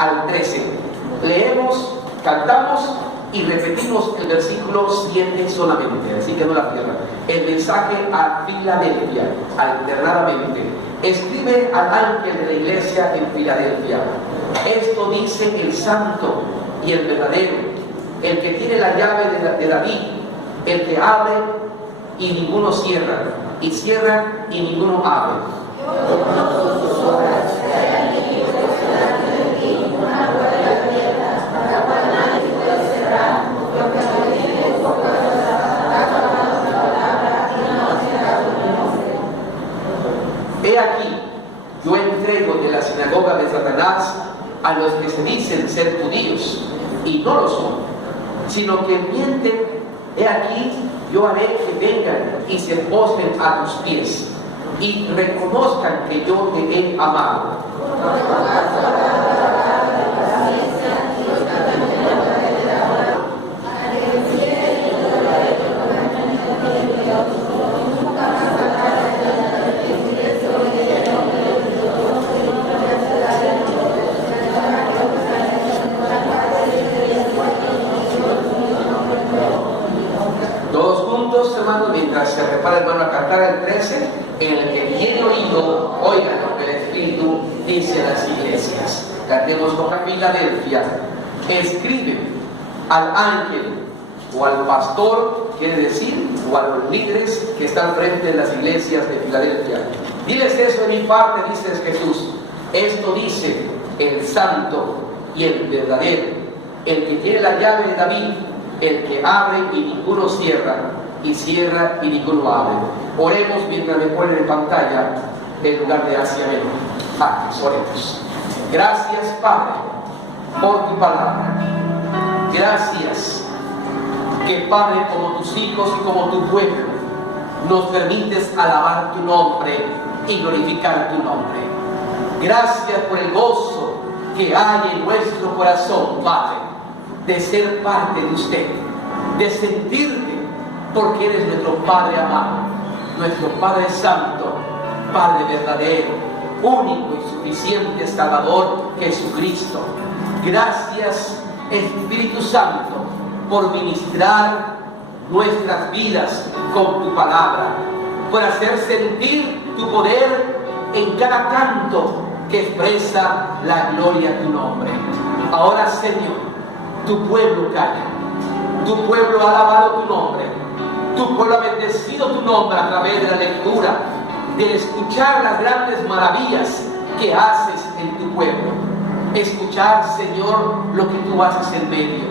al 13. Leemos, cantamos y repetimos el versículo 7 solamente, así que no la pierdan. El mensaje a Filadelfia, alternadamente. Escribe al ángel de la iglesia en Filadelfia: esto dice el santo y el verdadero, el que tiene la llave de David, el que abre y ninguno cierra, y cierra y ninguno abre. Yo conozco sus obras, que hay alguien que puede delante de ti, una puerta abierta, la cual nadie puede cerrar, porque no tiene poco de verdad, ha acabado la palabra y no ha cerrado mi nombre. He aquí, yo entrego de la sinagoga de Satanás a los que se dicen ser judíos, y no lo son, sino que mienten. He aquí, yo haré que vengan y se postren a tus pies y reconozcan que yo te he amado. Mientras se prepara el hermano a cantar el 13, en el que tiene oído, oiga lo que el Espíritu dice a las iglesias. Cantemos con Filadelfia. Escribe al ángel o al pastor, quiere decir, o a los líderes que están frente en las iglesias de Filadelfia. Diles eso de mi parte, dice Jesús. Esto dice el santo y el verdadero, el que tiene la llave de David, el que abre y ninguno cierra, y cierra y ninguno abre. Oremos mientras me ponen en pantalla el lugar de Asia Menor. Oremos. Gracias, Padre, por tu palabra. Gracias que, Padre, como tus hijos y como tu pueblo, nos permites alabar tu nombre y glorificar tu nombre. Gracias por el gozo que hay en nuestro corazón, Padre, de ser parte de usted, de sentirte, porque eres nuestro Padre amado, nuestro Padre santo, Padre verdadero, único y suficiente Salvador, Jesucristo. Gracias, Espíritu Santo, por ministrar nuestras vidas con tu palabra, por hacer sentir tu poder en cada canto que expresa la gloria de tu nombre. Ahora, Señor, tu pueblo calla, tu pueblo ha alabado tu nombre, tu pueblo ha bendecido tu nombre a través de la lectura, de escuchar las grandes maravillas que haces en tu pueblo, escuchar, Señor, lo que tú haces en medio.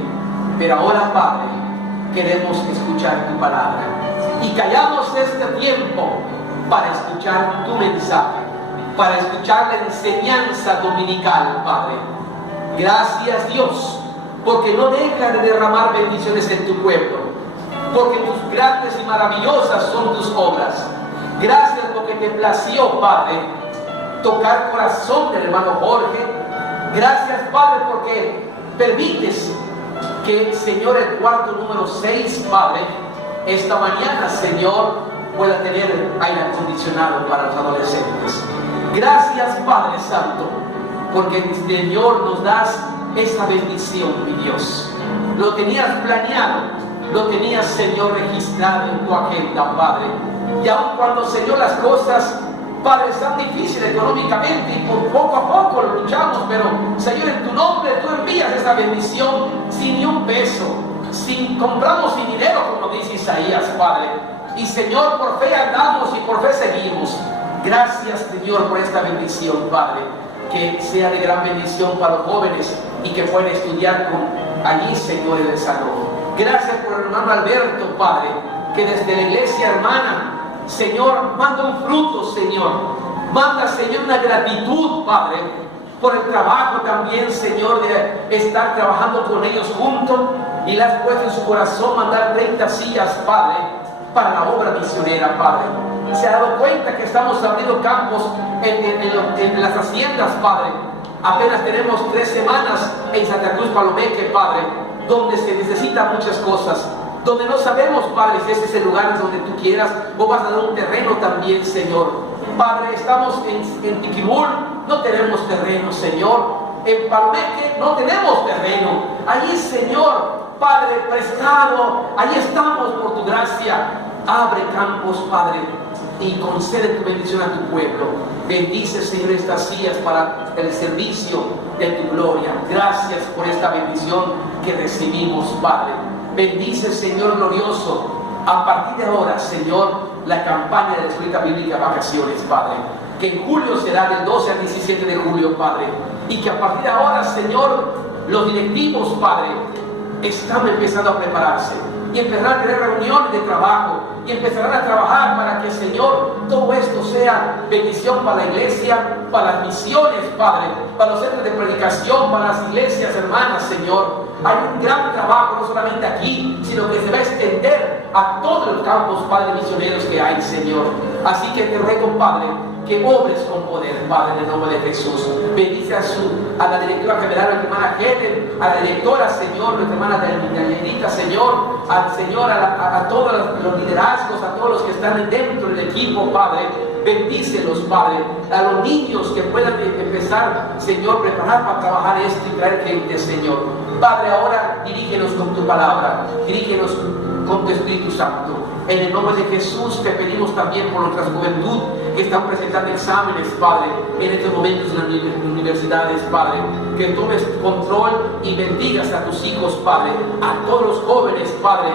Pero ahora, Padre, queremos escuchar tu palabra y callamos este tiempo para escuchar tu mensaje, para escuchar la enseñanza dominical, Padre. Gracias, Dios, porque no dejas de derramar bendiciones en tu pueblo, porque tus grandes y maravillosas son tus obras. Gracias porque te plació, Padre, tocar el corazón del hermano Jorge. Gracias, Padre, porque permites que, Señor, el cuarto número 6, Padre, esta mañana, Señor, pueda tener aire acondicionado para los adolescentes. Gracias, Padre Santo, porque, Señor, nos das esa bendición, mi Dios. Lo tenías planeado, lo tenías, Señor, registrado en tu agenda, Padre. Y aun cuando, Señor, las cosas, Padre, están difíciles económicamente y poco a poco lo luchamos, pero, Señor, en tu nombre tú envías esa bendición sin ni un peso, compramos sin dinero, como dice Isaías, Padre. Y, Señor, por fe andamos y por fe seguimos. Gracias, Señor, por esta bendición, Padre, que sea de gran bendición para los jóvenes y que puedan estudiar allí, Señor, en el salón. Gracias por el hermano Alberto, Padre, que desde la iglesia hermana, Señor, manda un fruto, Señor. Manda, Señor, una gratitud, Padre, por el trabajo también, Señor, de estar trabajando con ellos juntos. Y le has puesto en su corazón mandar 30 sillas, Padre, para la obra misionera, Padre. Se ha dado cuenta que estamos abriendo campos en las haciendas, Padre. Apenas tenemos 3 semanas en Santa Cruz Palomeque, Padre, donde se necesitan muchas cosas, donde no sabemos, Padre, si este es el lugar donde tú quieras, o vas a dar un terreno también, Señor. Padre, estamos en Tiquimul, no tenemos terreno, Señor. en Palomeque no tenemos terreno. Allí, Señor, Padre prestado, allí estamos por tu gracia. Abre campos, Padre, y concede tu bendición a tu pueblo. Bendice, Señor, estas sillas para el servicio de tu gloria. Gracias por esta bendición que recibimos, Padre. Bendice, Señor glorioso, a partir de ahora, Señor, la campaña de la Escuela Bíblica Vacaciones, Padre, que en julio será del 12 al 17 de julio, Padre, y que a partir de ahora, Señor, los directivos, Padre, están empezando a prepararse y empezarán a tener reuniones de trabajo y empezarán a trabajar para que, Señor, todo esto sea bendición para la iglesia, para las misiones, Padre, para los centros de predicación, para las iglesias hermanas, Señor. Hay un gran trabajo, no solamente aquí, sino que se va a extender a todos los campos, Padre, misioneros que hay, Señor. Así que te ruego, Padre, que obres con poder, Padre, en el nombre de Jesús. Bendice a la directora general, nuestra hermana Helen, a la directora, Señor, nuestra hermana Danielita, Señor, al Señor, a todos los liderazgos, a todos los que están dentro del equipo, Padre. Bendícelos, Padre, a los niños que puedan empezar, Señor, preparar para trabajar esto y traer gente, Señor. Padre, ahora dirígenos con tu palabra, dirígenos con tu Espíritu Santo. En el nombre de Jesús te pedimos también por nuestra juventud que están presentando exámenes, Padre, en estos momentos en las universidades, Padre, que tomes control y bendigas a tus hijos, Padre, a todos los jóvenes, Padre,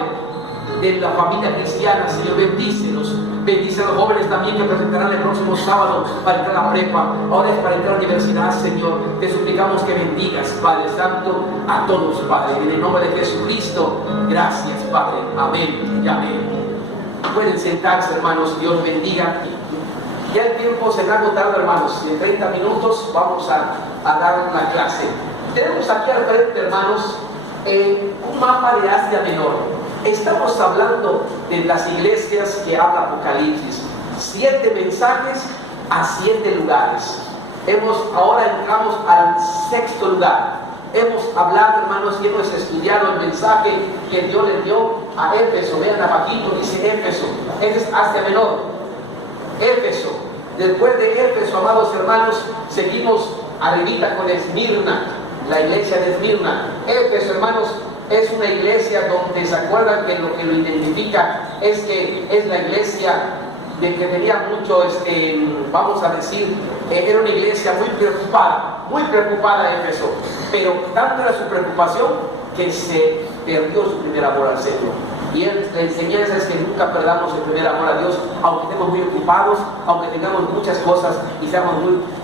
de la familia cristiana, Señor, bendícelos. Bendice a los jóvenes también que presentarán el próximo sábado para entrar a la prepa. Ahora es para entrar a la universidad, Señor. Te suplicamos que bendigas, Padre Santo, a todos, Padre. En el nombre de Jesucristo, gracias, Padre. Amén y amén. Pueden sentarse, hermanos. Dios bendiga. Ya el tiempo se me ha agotado, hermanos. En 30 minutos vamos a dar una clase. Tenemos aquí al frente, hermanos, un mapa de Asia Menor. Estamos hablando de las iglesias que habla Apocalipsis. 7 mensajes a 7 lugares. Ahora entramos al 6º lugar. Hemos hablado, hermanos, y hemos estudiado el mensaje que Dios le dio a Éfeso. Vean abajito, dice Éfeso. Ese es Asia Menor. Éfeso. Después de Éfeso, amados hermanos, seguimos arribita con Esmirna, la iglesia de Esmirna. Éfeso, hermanos, es una iglesia donde se acuerdan que lo identifica es que es la iglesia de que tenía mucho, vamos a decir, era una iglesia muy preocupada Éfeso, pero tanto era su preocupación que se perdió su primer amor al Señor. Y la enseñanza es que nunca perdamos el primer amor a Dios, aunque estemos muy ocupados, aunque tengamos muchas cosas y seamos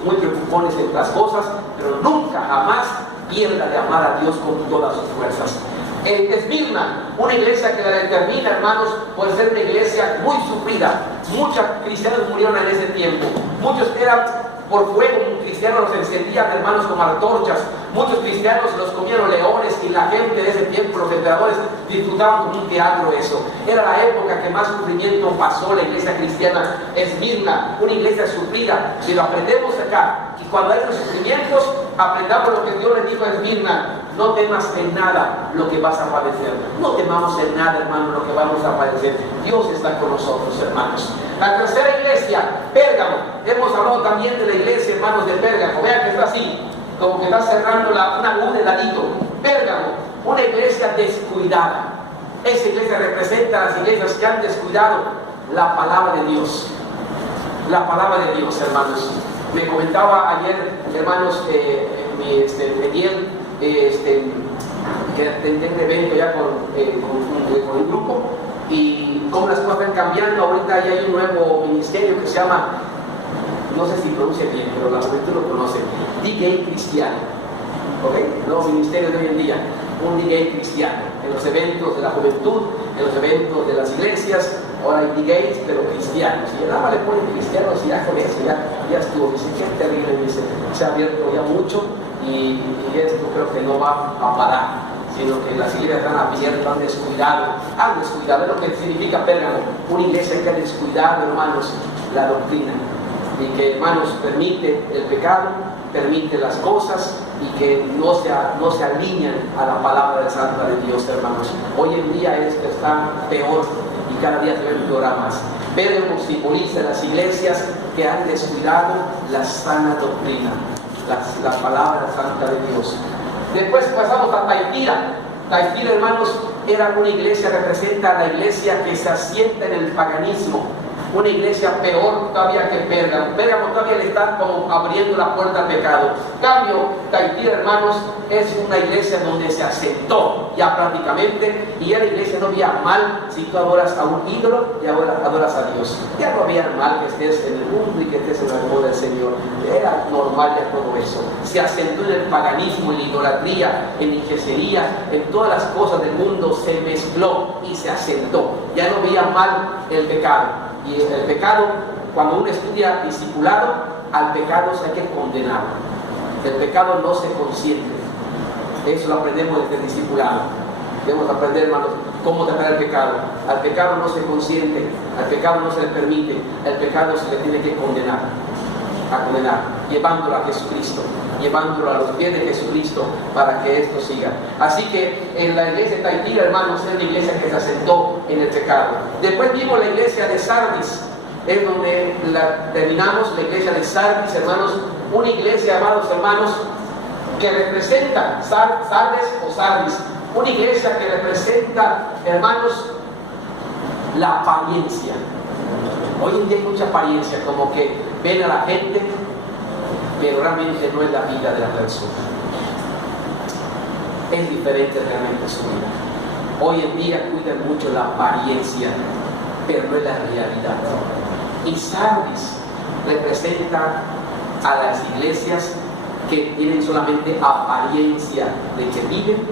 muy preocupones en otras cosas, pero nunca, jamás pierda de amar a Dios con todas sus fuerzas. Esmirna, una iglesia que la determina, hermanos, por ser una iglesia muy sufrida. Muchos cristianos murieron en ese tiempo. Muchos eran por fuego, cristianos los encendían, hermanos, como antorchas. Muchos cristianos los comían los leones y la gente de ese tiempo, los emperadores, disfrutaban como un teatro eso. Era la época que más sufrimiento pasó la iglesia cristiana. Esmirna, una iglesia sufrida. Si lo aprendemos acá, y cuando hay los sufrimientos, aprendamos lo que Dios le dijo a Esmirna: no temas en nada lo que vas a padecer. No temamos en nada, hermano, lo que vamos a padecer. Dios está con nosotros, hermanos. La tercera iglesia, Pérgamo. Hemos hablado también de la iglesia, hermanos, de Pérgamo. Vean que está así, como que está cerrando una luz de ladito. Pérgamo, una iglesia descuidada. Esa iglesia representa a las iglesias que han descuidado la palabra de Dios. La palabra de Dios, hermanos. Me comentaba ayer, hermanos, Miguel, que tendré un evento ya con un grupo, y cómo las cosas van cambiando. Ahorita ya hay un nuevo ministerio que se llama, no sé si pronuncia bien, pero la juventud lo conoce, D-Gay Cristiano. ¿Ok? Nuevo ministerio de hoy en día, un D-Gay Cristiano. En los eventos de la juventud, en los eventos de las iglesias, ahora hay D-Gays, pero cristianos. Y el ama le pone cristianos y ya con eso, ya estuvo. Dice, qué terrible, dice, se ha abierto ya mucho y esto creo que no va a parar, sino que las iglesias están abiertas, han descuidado, es lo que significa Pérgamo, una iglesia que ha descuidado, hermanos, la doctrina, y que, hermanos, permite el pecado, permite las cosas y que no se alinean a la palabra santa de Dios, hermanos. Hoy en día esto está peor y cada día se ven programas. Pérgamo simboliza las iglesias que han descuidado la sana doctrina. la palabra santa de Dios. Después pasamos a Thyatira. Thyatira, hermanos, era una iglesia, representa a la iglesia que se asienta en el paganismo. Una iglesia peor todavía que Pérgamo. Pérgamo todavía le está como abriendo la puerta al pecado. En cambio, Thyatira, hermanos, es una iglesia donde se asentó ya prácticamente, y en la iglesia no había mal si tú adoras a un ídolo y adoras a Dios. Ya no había mal que estés en el mundo y que estés en el amor del Señor. Era normal ya todo eso. Se asentó en el paganismo, en la idolatría, en la hechicería, en todas las cosas del mundo, se mezcló y se asentó. Ya no había mal el pecado. Y el pecado, cuando uno estudia discipulado, al pecado hay que condenarlo. El pecado no se consiente. Eso lo aprendemos desde el discipulado. Debemos aprender, hermanos, cómo tratar el pecado. Al pecado no se consiente, al pecado no se le permite, al pecado se le tiene que condenar, llevándolo a Jesucristo, llevándolo a los pies de Jesucristo para que esto siga. Así que en la iglesia de Thyatira, hermanos, es la iglesia que se asentó en el pecado. Después vimos la iglesia de Sardis, es donde terminamos, la iglesia de Sardis, hermanos, una iglesia, amados hermanos, que representa, Sardes o Sardis, una iglesia que representa, hermanos, la apariencia. Hoy en día hay mucha apariencia, como que ven a la gente, pero realmente no es la vida de la persona. Es diferente realmente su vida. Hoy en día cuidan mucho la apariencia, pero no es la realidad. Y Sardis representa a las iglesias que tienen solamente apariencia de que viven,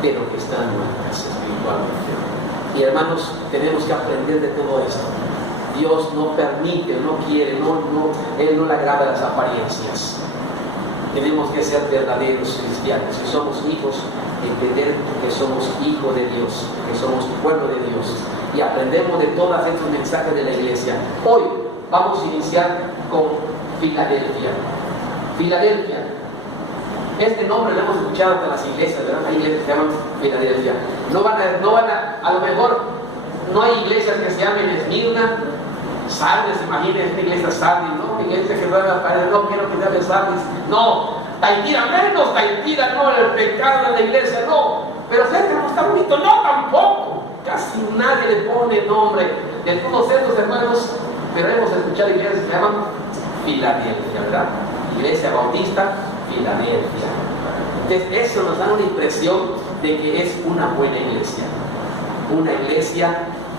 pero que están muertas espiritualmente. Y hermanos, tenemos que aprender de todo esto. Dios no permite, no quiere, Él no le agrada las apariencias. Tenemos que ser verdaderos cristianos. Si somos hijos, entender que somos hijos de Dios, que somos pueblo de Dios. Y aprendemos de todos estos mensajes de la iglesia. Hoy vamos a iniciar con Filadelfia. Filadelfia. Este nombre lo hemos escuchado en las iglesias, ¿verdad? Hay iglesias que se llaman Filadelfia. A lo mejor no hay iglesias que se llamen Esmirna, Sardes, imagínense una iglesia Sardis, ¿no? Iglesia que no quiero que se llame Sardis. No, Thyatira, menos Thyatira, no, el pecado de la iglesia, no. Pero ustedes no está bonito, no, tampoco. Casi nadie le pone nombre de todos estos hermanos, pero hemos escuchado iglesias que se llaman Filadelfia, ¿verdad? Iglesia Bautista, Filadelfia. Entonces eso nos da una impresión de que es una buena iglesia. Una iglesia,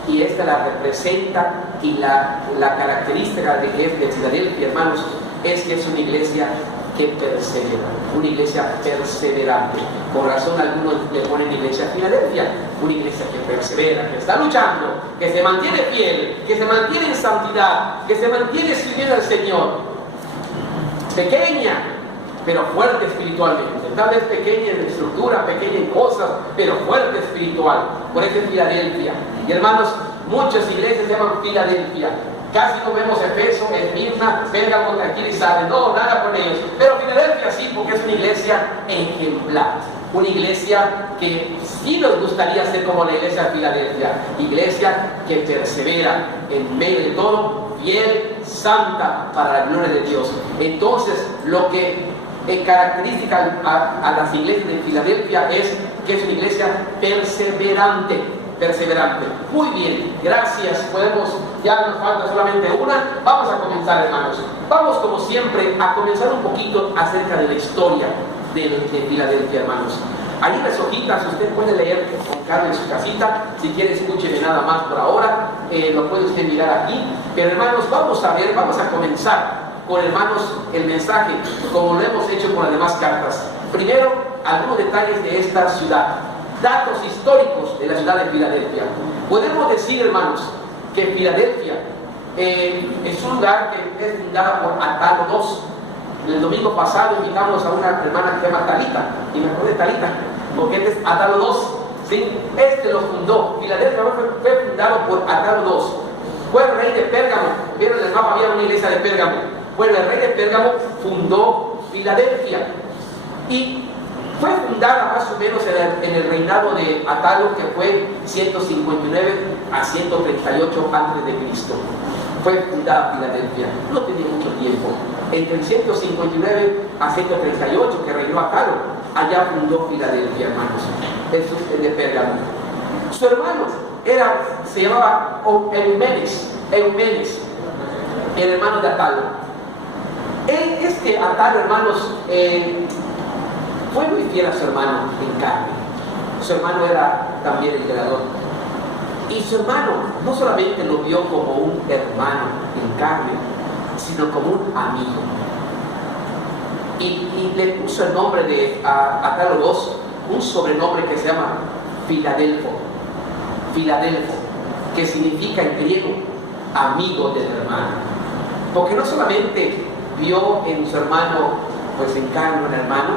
y esta la representa, y la característica de que es de Filadelfia, hermanos, es que es una iglesia que persevera, una iglesia perseverante. Por razón algunos le ponen iglesia a Filadelfia, una iglesia que persevera, que está luchando, que se mantiene fiel, que se mantiene en santidad, que se mantiene sirviendo al Señor. Pequeña, pero fuerte espiritualmente. Tal vez pequeña en estructura, pequeña en cosas, pero fuerte espiritual. Por eso es Filadelfia. Y hermanos, muchas iglesias se llaman Filadelfia. Casi no vemos Efeso, Esmirna, Pérgamo, Thyatira y Sardes. No, nada con ellos. Pero Filadelfia sí, porque es una iglesia ejemplar. Una iglesia que sí nos gustaría ser como la iglesia de Filadelfia. Iglesia que persevera en medio de todo, fiel, santa para la gloria de Dios. Entonces, lo que caracteriza a las iglesias de Filadelfia es que es una iglesia perseverante. Muy bien, gracias. Ya nos falta solamente una. Vamos a comenzar, hermanos. Vamos, como siempre, a comenzar un poquito acerca de la historia de Filadelfia, hermanos. Ahí en las hojitas usted puede leer con calma en su casita. Si quiere, escúcheme nada más por ahora. Lo puede usted mirar aquí. Pero, hermanos, vamos a comenzar con, hermanos, el mensaje, como lo hemos hecho con las demás cartas. Primero, algunos detalles de esta ciudad. Datos históricos de la ciudad de Filadelfia. Podemos decir, hermanos, que Filadelfia es un lugar que es fundada por Atalo II. El domingo pasado invitamos a una hermana que se llama Talita, y me acordé de Talita, porque este es Atalo II, ¿sí? Este lo fundó. Filadelfia fue fundado por Atalo II. Fue el rey de Pérgamo. Vieron en el mapa, había una iglesia de Pérgamo. Bueno, el rey de Pérgamo fundó Filadelfia. Y fue fundada más o menos en el reinado de Atalo, que fue 159 a 138 a.C. Fue fundada Filadelfia. No tenía mucho tiempo. Entre el 159 a 138, que reinó Atalo, allá fundó Filadelfia, hermanos. Eso es de Pérgamo. Su hermano se llamaba Eumenes, el hermano de Atalo. Este Atalo, hermanos, fue muy fiel a su hermano en carne. Su hermano era también el emperador. Y su hermano no solamente lo vio como un hermano en carne, sino como un amigo. Y le puso el nombre de Atalo II, un sobrenombre que se llama Filadelfo, que significa en griego amigo del hermano. Porque no solamente vio en su hermano, pues en carne un hermano,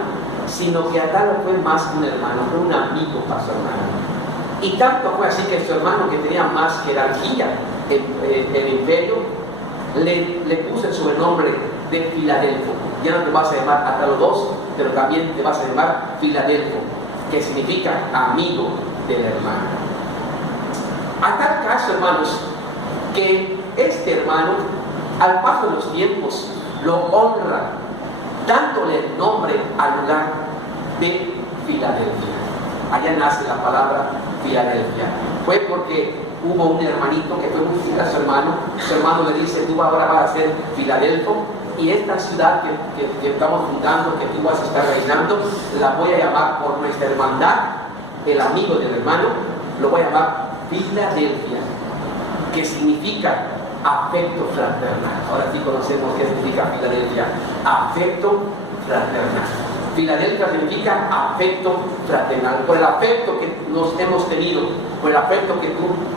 sino que Atalo fue más que un hermano, fue un amigo para su hermano. Y tanto fue así que su hermano, que tenía más jerarquía en el imperio, le puso el sobrenombre de Filadelfo. Ya no te vas a llamar Atalo II, pero también te vas a llamar Filadelfo, que significa amigo del hermano. A tal caso, hermanos, que este hermano, al paso de los tiempos, lo honra, dándole el nombre al lugar de Filadelfia. Allá nace la palabra Filadelfia. Fue porque hubo un hermanito que fue muy fiel a su hermano le dice: tú ahora vas a ser Filadelfo, y esta ciudad que estamos fundando, que tú vas a estar reinando, la voy a llamar por nuestra hermandad, el amigo del hermano, lo voy a llamar Filadelfia, que significa afecto fraternal. Ahora sí conocemos qué significa Filadelfia: afecto fraternal. Filadelfia significa afecto fraternal. Por el afecto que nos hemos tenido, por el afecto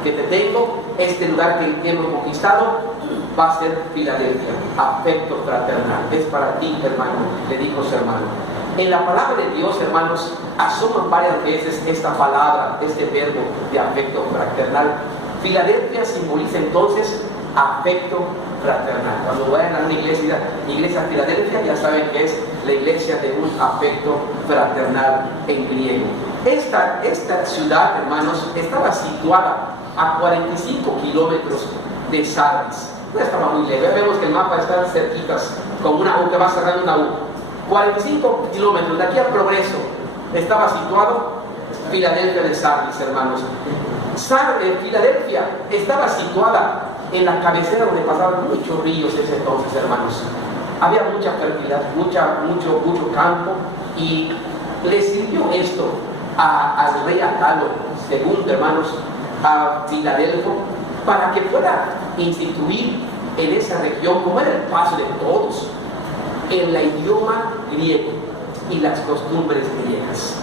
que te tengo, este lugar que hemos conquistado va a ser Filadelfia, afecto fraternal. Es para ti, hermano, le dijo su hermano. En la palabra de Dios, hermanos, asoman varias veces esta palabra, este verbo de afecto fraternal. Filadelfia simboliza entonces afecto fraternal. Cuando vayan a una iglesia Filadelfia, ya saben que es la iglesia de un afecto fraternal en griego. Esta ciudad, hermanos, estaba situada a 45 kilómetros de Sardis. No estaba muy lejos. Vemos que el mapa está cerquitas, como una U que va cerrando una U. 45 kilómetros, de aquí al Progreso, estaba situado Filadelfia de Sardis, hermanos. Filadelfia estaba situada en la cabecera donde pasaban muchos ríos ese entonces, hermanos. Había mucha fertilidad, mucho campo, y le sirvió esto al rey Atalo II, hermanos, a Filadelfo, para que pueda instituir en esa región, como era el paso de todos, en el idioma griego y las costumbres griegas.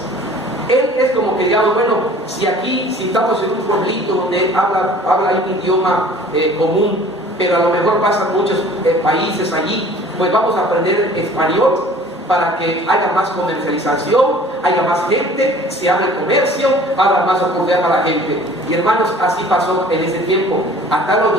Él es como que, digamos, bueno, si estamos en un pueblito donde habla un idioma común, pero a lo mejor pasan muchos países allí, pues vamos a aprender español para que haya más comercialización, haya más gente, se abra el comercio, habrá más oportunidad para la gente. Y hermanos, así pasó en ese tiempo. Atalo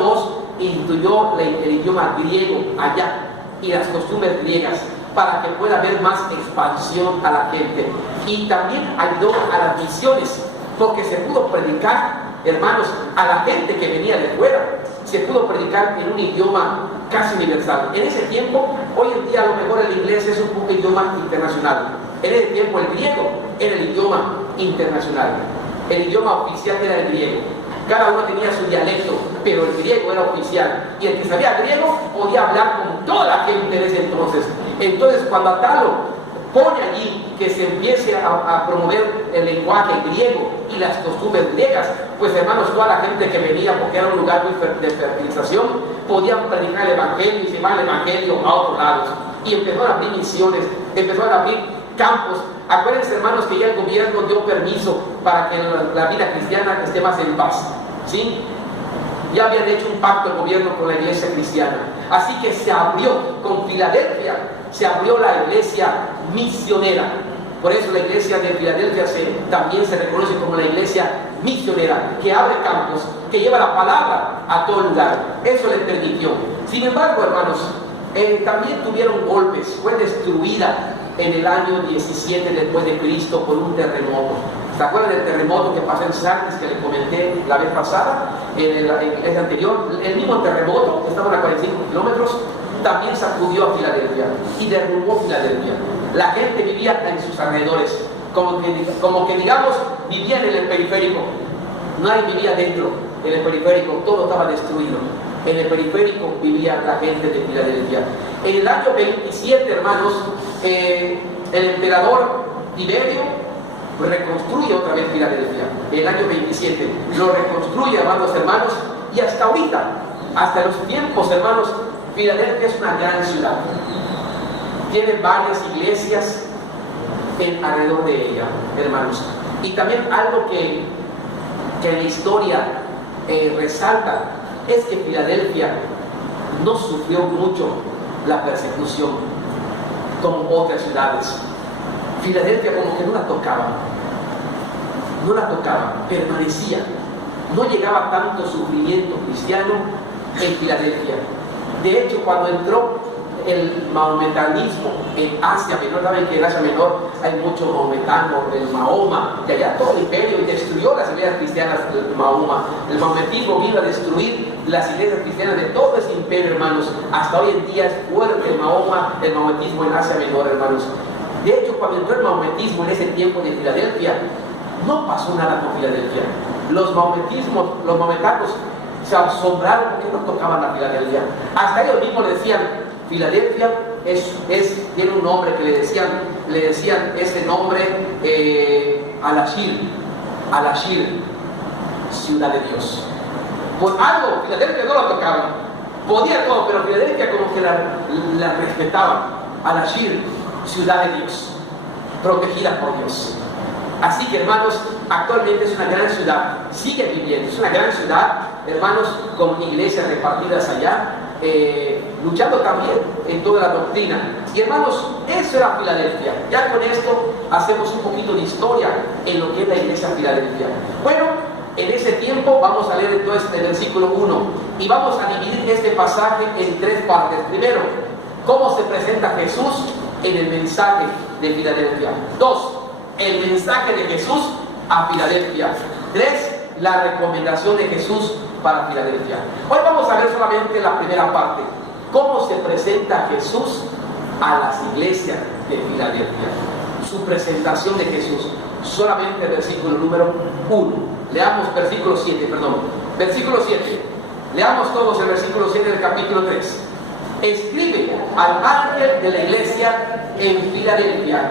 II instituyó el idioma griego allá y las costumbres griegas, para que pueda haber más expansión a la gente. Y también ayudó a las misiones, porque se pudo predicar, hermanos, a la gente que venía de fuera. Se pudo predicar en un idioma casi universal. En ese tiempo, hoy en día a lo mejor el inglés es un idioma internacional. En ese tiempo el griego era el idioma internacional. El idioma oficial era el griego. Cada uno tenía su dialecto, pero el griego era oficial. Y el que sabía griego podía hablar con toda la gente de ese entonces. Entonces, cuando Atalo pone allí que se empiece a promover el lenguaje griego y las costumbres griegas, pues hermanos, toda la gente que venía, porque era un lugar de fertilización, podían predicar el evangelio y llevar el evangelio a otros lados. Y empezaron a abrir misiones, empezaron a abrir campos. Acuérdense, hermanos, que ya el gobierno dio permiso para que la vida cristiana esté más en paz, ¿sí? Ya habían hecho un pacto el gobierno con la iglesia cristiana. Así que se abrió con Filadelfia, se abrió la iglesia misionera. Por eso la iglesia de Filadelfia también se reconoce como la iglesia misionera, que abre campos, que lleva la palabra a todo lugar. Eso le permitió. Sin embargo, hermanos, también tuvieron golpes. Fue destruida en el año 17 después de Cristo por un terremoto. ¿Se acuerdan del terremoto que pasó en Sardis, que le comenté la vez pasada? En el anterior, el mismo terremoto, estaban a 45 kilómetros, también sacudió a Filadelfia y derrumbó Filadelfia. La gente vivía en sus alrededores, como que digamos, vivían en el periférico. Nadie vivía dentro, en el periférico, todo estaba destruido. En el periférico vivía la gente de Filadelfia. En el año 27, hermanos, el emperador Tiberio reconstruye otra vez Filadelfia. En el año 27 lo reconstruye, hermanos, y hasta ahorita, hasta los tiempos, hermanos, Filadelfia es una gran ciudad. Tiene varias iglesias alrededor de ella, hermanos. Y también algo que la historia resalta es que Filadelfia no sufrió mucho la persecución como otras ciudades. Filadelfia como que no la tocaba, permanecía. No llegaba tanto sufrimiento cristiano en Filadelfia. De hecho, cuando entró el mahometanismo en Asia Menor, saben que en Asia Menor hay mucho mahometano, el Mahoma, y allá todo el imperio, y destruyó las iglesias cristianas del Mahoma. El mahometismo vino a destruir las iglesias cristianas de todo ese imperio, hermanos. Hasta hoy en día es fuerte el mahometismo en Asia Menor, hermanos. De hecho, cuando entró el mahometismo en ese tiempo de Filadelfia, no pasó nada con Filadelfia. Los mahometanos se asombraron porque no tocaban a Filadelfia. Hasta ellos mismos le decían, Filadelfia tiene un nombre que le decían este nombre, Al-Ashir, ciudad de Dios. Por algo, Filadelfia no lo tocaban. Podía todo, pero Filadelfia como que la respetaban. Al-Ashir, ciudad de Dios, protegida por Dios. Así que, hermanos, actualmente es una gran ciudad, sigue viviendo, es una gran ciudad, hermanos, con iglesias repartidas allá, luchando también en toda la doctrina. Y hermanos, eso era Filadelfia. Ya con esto hacemos un poquito de historia en lo que es la iglesia de Filadelfia. Bueno, en ese tiempo vamos a leer entonces el versículo 1 y vamos a dividir este pasaje en tres partes. Primero, cómo se presenta Jesús en el mensaje de Filadelfia. 2, el mensaje de Jesús a Filadelfia. 3, la recomendación de Jesús para Filadelfia. Hoy vamos a ver solamente la primera parte, cómo se presenta Jesús a las iglesias de Filadelfia. Su presentación de Jesús, solamente el versículo número 1. Leamos versículo 7, versículo 7. Leamos todos el versículo 7 del capítulo 3. Escribe al ángel de la iglesia en Filadelfia: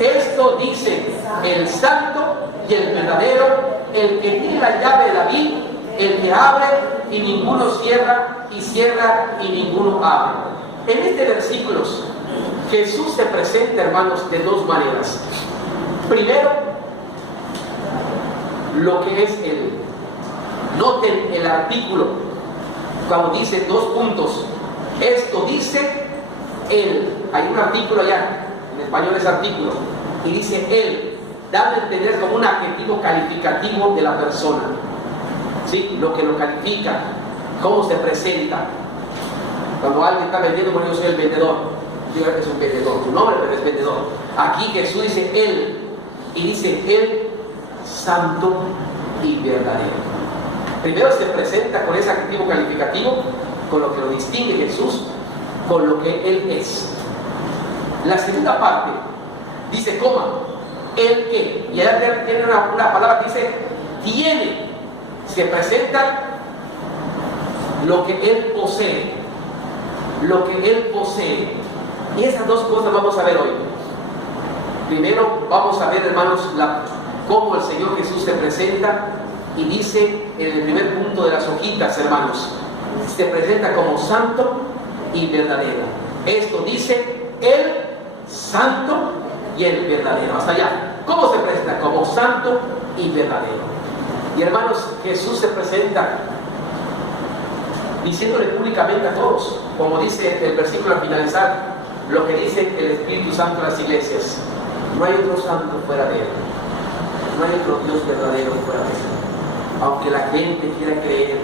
esto dice el santo y el verdadero, el que tiene la llave de David, el que abre y ninguno cierra, y cierra y ninguno abre. En este versículo Jesús se presenta, hermanos, de dos maneras. Primero, lo que es Él. Noten el artículo cuando dice 2 puntos. Esto dice Él. Hay un artículo allá, en español es artículo, y dice Él, dando a entender como un adjetivo calificativo de la persona. ¿Sí? Lo que lo califica, cómo se presenta. Cuando alguien está vendiendo, bueno, yo soy el vendedor. Digo, es un vendedor, su nombre, pero es vendedor. Aquí Jesús dice Él, y dice Él, santo y verdadero. Primero se presenta con ese adjetivo calificativo, con lo que lo distingue Jesús, con lo que Él es. La segunda parte dice, coma, ¿el qué? Y allá tiene una palabra que dice, tiene. Se presenta lo que Él posee. Lo que Él posee. Y esas dos cosas vamos a ver hoy. Primero vamos a ver, hermanos, cómo el Señor Jesús se presenta, y dice en el primer punto de las hojitas, hermanos, se presenta como santo y verdadero. Esto dice el santo y el verdadero. Hasta allá. ¿Cómo se presenta? Como santo y verdadero. Y hermanos, Jesús se presenta diciéndole públicamente a todos, como dice el versículo al finalizar, lo que dice el Espíritu Santo en las iglesias: no hay otro santo fuera de Él, no hay otro Dios verdadero fuera de Él. Aunque la gente quiera creer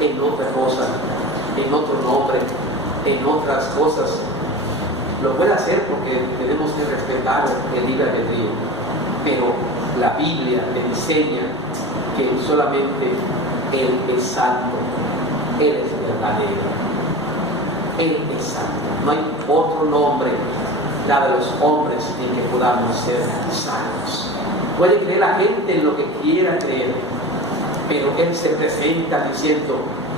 en otra cosa, en otro nombre, en otras cosas, lo puede hacer porque tenemos que respetar el libre albedrío. Pero la Biblia le enseña que solamente Él es santo, Él es verdadero. Él es santo. No hay otro nombre dado a los hombres en que podamos ser santos. Puede creer la gente en lo que quiera creer, pero Él se presenta diciendo: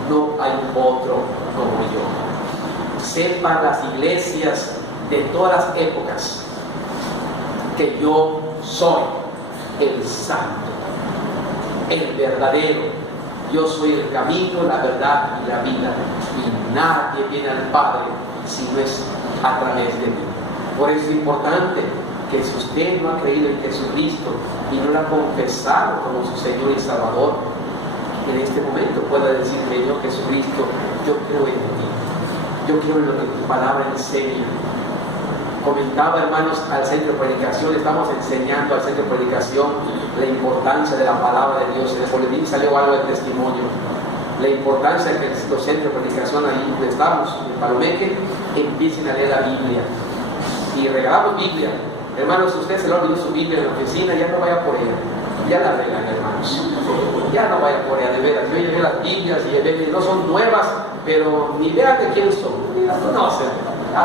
no hay otro como yo. Sepan las iglesias de todas las épocas que yo soy el santo, el verdadero. Yo soy el camino, la verdad y la vida, y nadie viene al Padre si no es a través de mí. Por eso es importante que si usted no ha creído en Jesucristo y no lo ha confesado como su Señor y Salvador, en este momento pueda decir: Señor Jesucristo, yo creo en ti, yo creo en lo que tu palabra enseña. Comentaba, hermanos, al centro de predicación, estamos enseñando al centro de predicación la importancia de la palabra de Dios. En el boletín salió algo de testimonio, la importancia de que los centros de predicación, ahí donde estamos, en Palomeque, empiecen a leer la Biblia. Y regalamos Biblia. Hermanos, si usted se le olvidó su Biblia en la oficina, ya no vaya por ella, ya la regalan, hermanos, ya no vaya por ella, de veras. Yo llevé las Biblias y llevé, no son nuevas, pero ni vean de quién son, ni las conocen,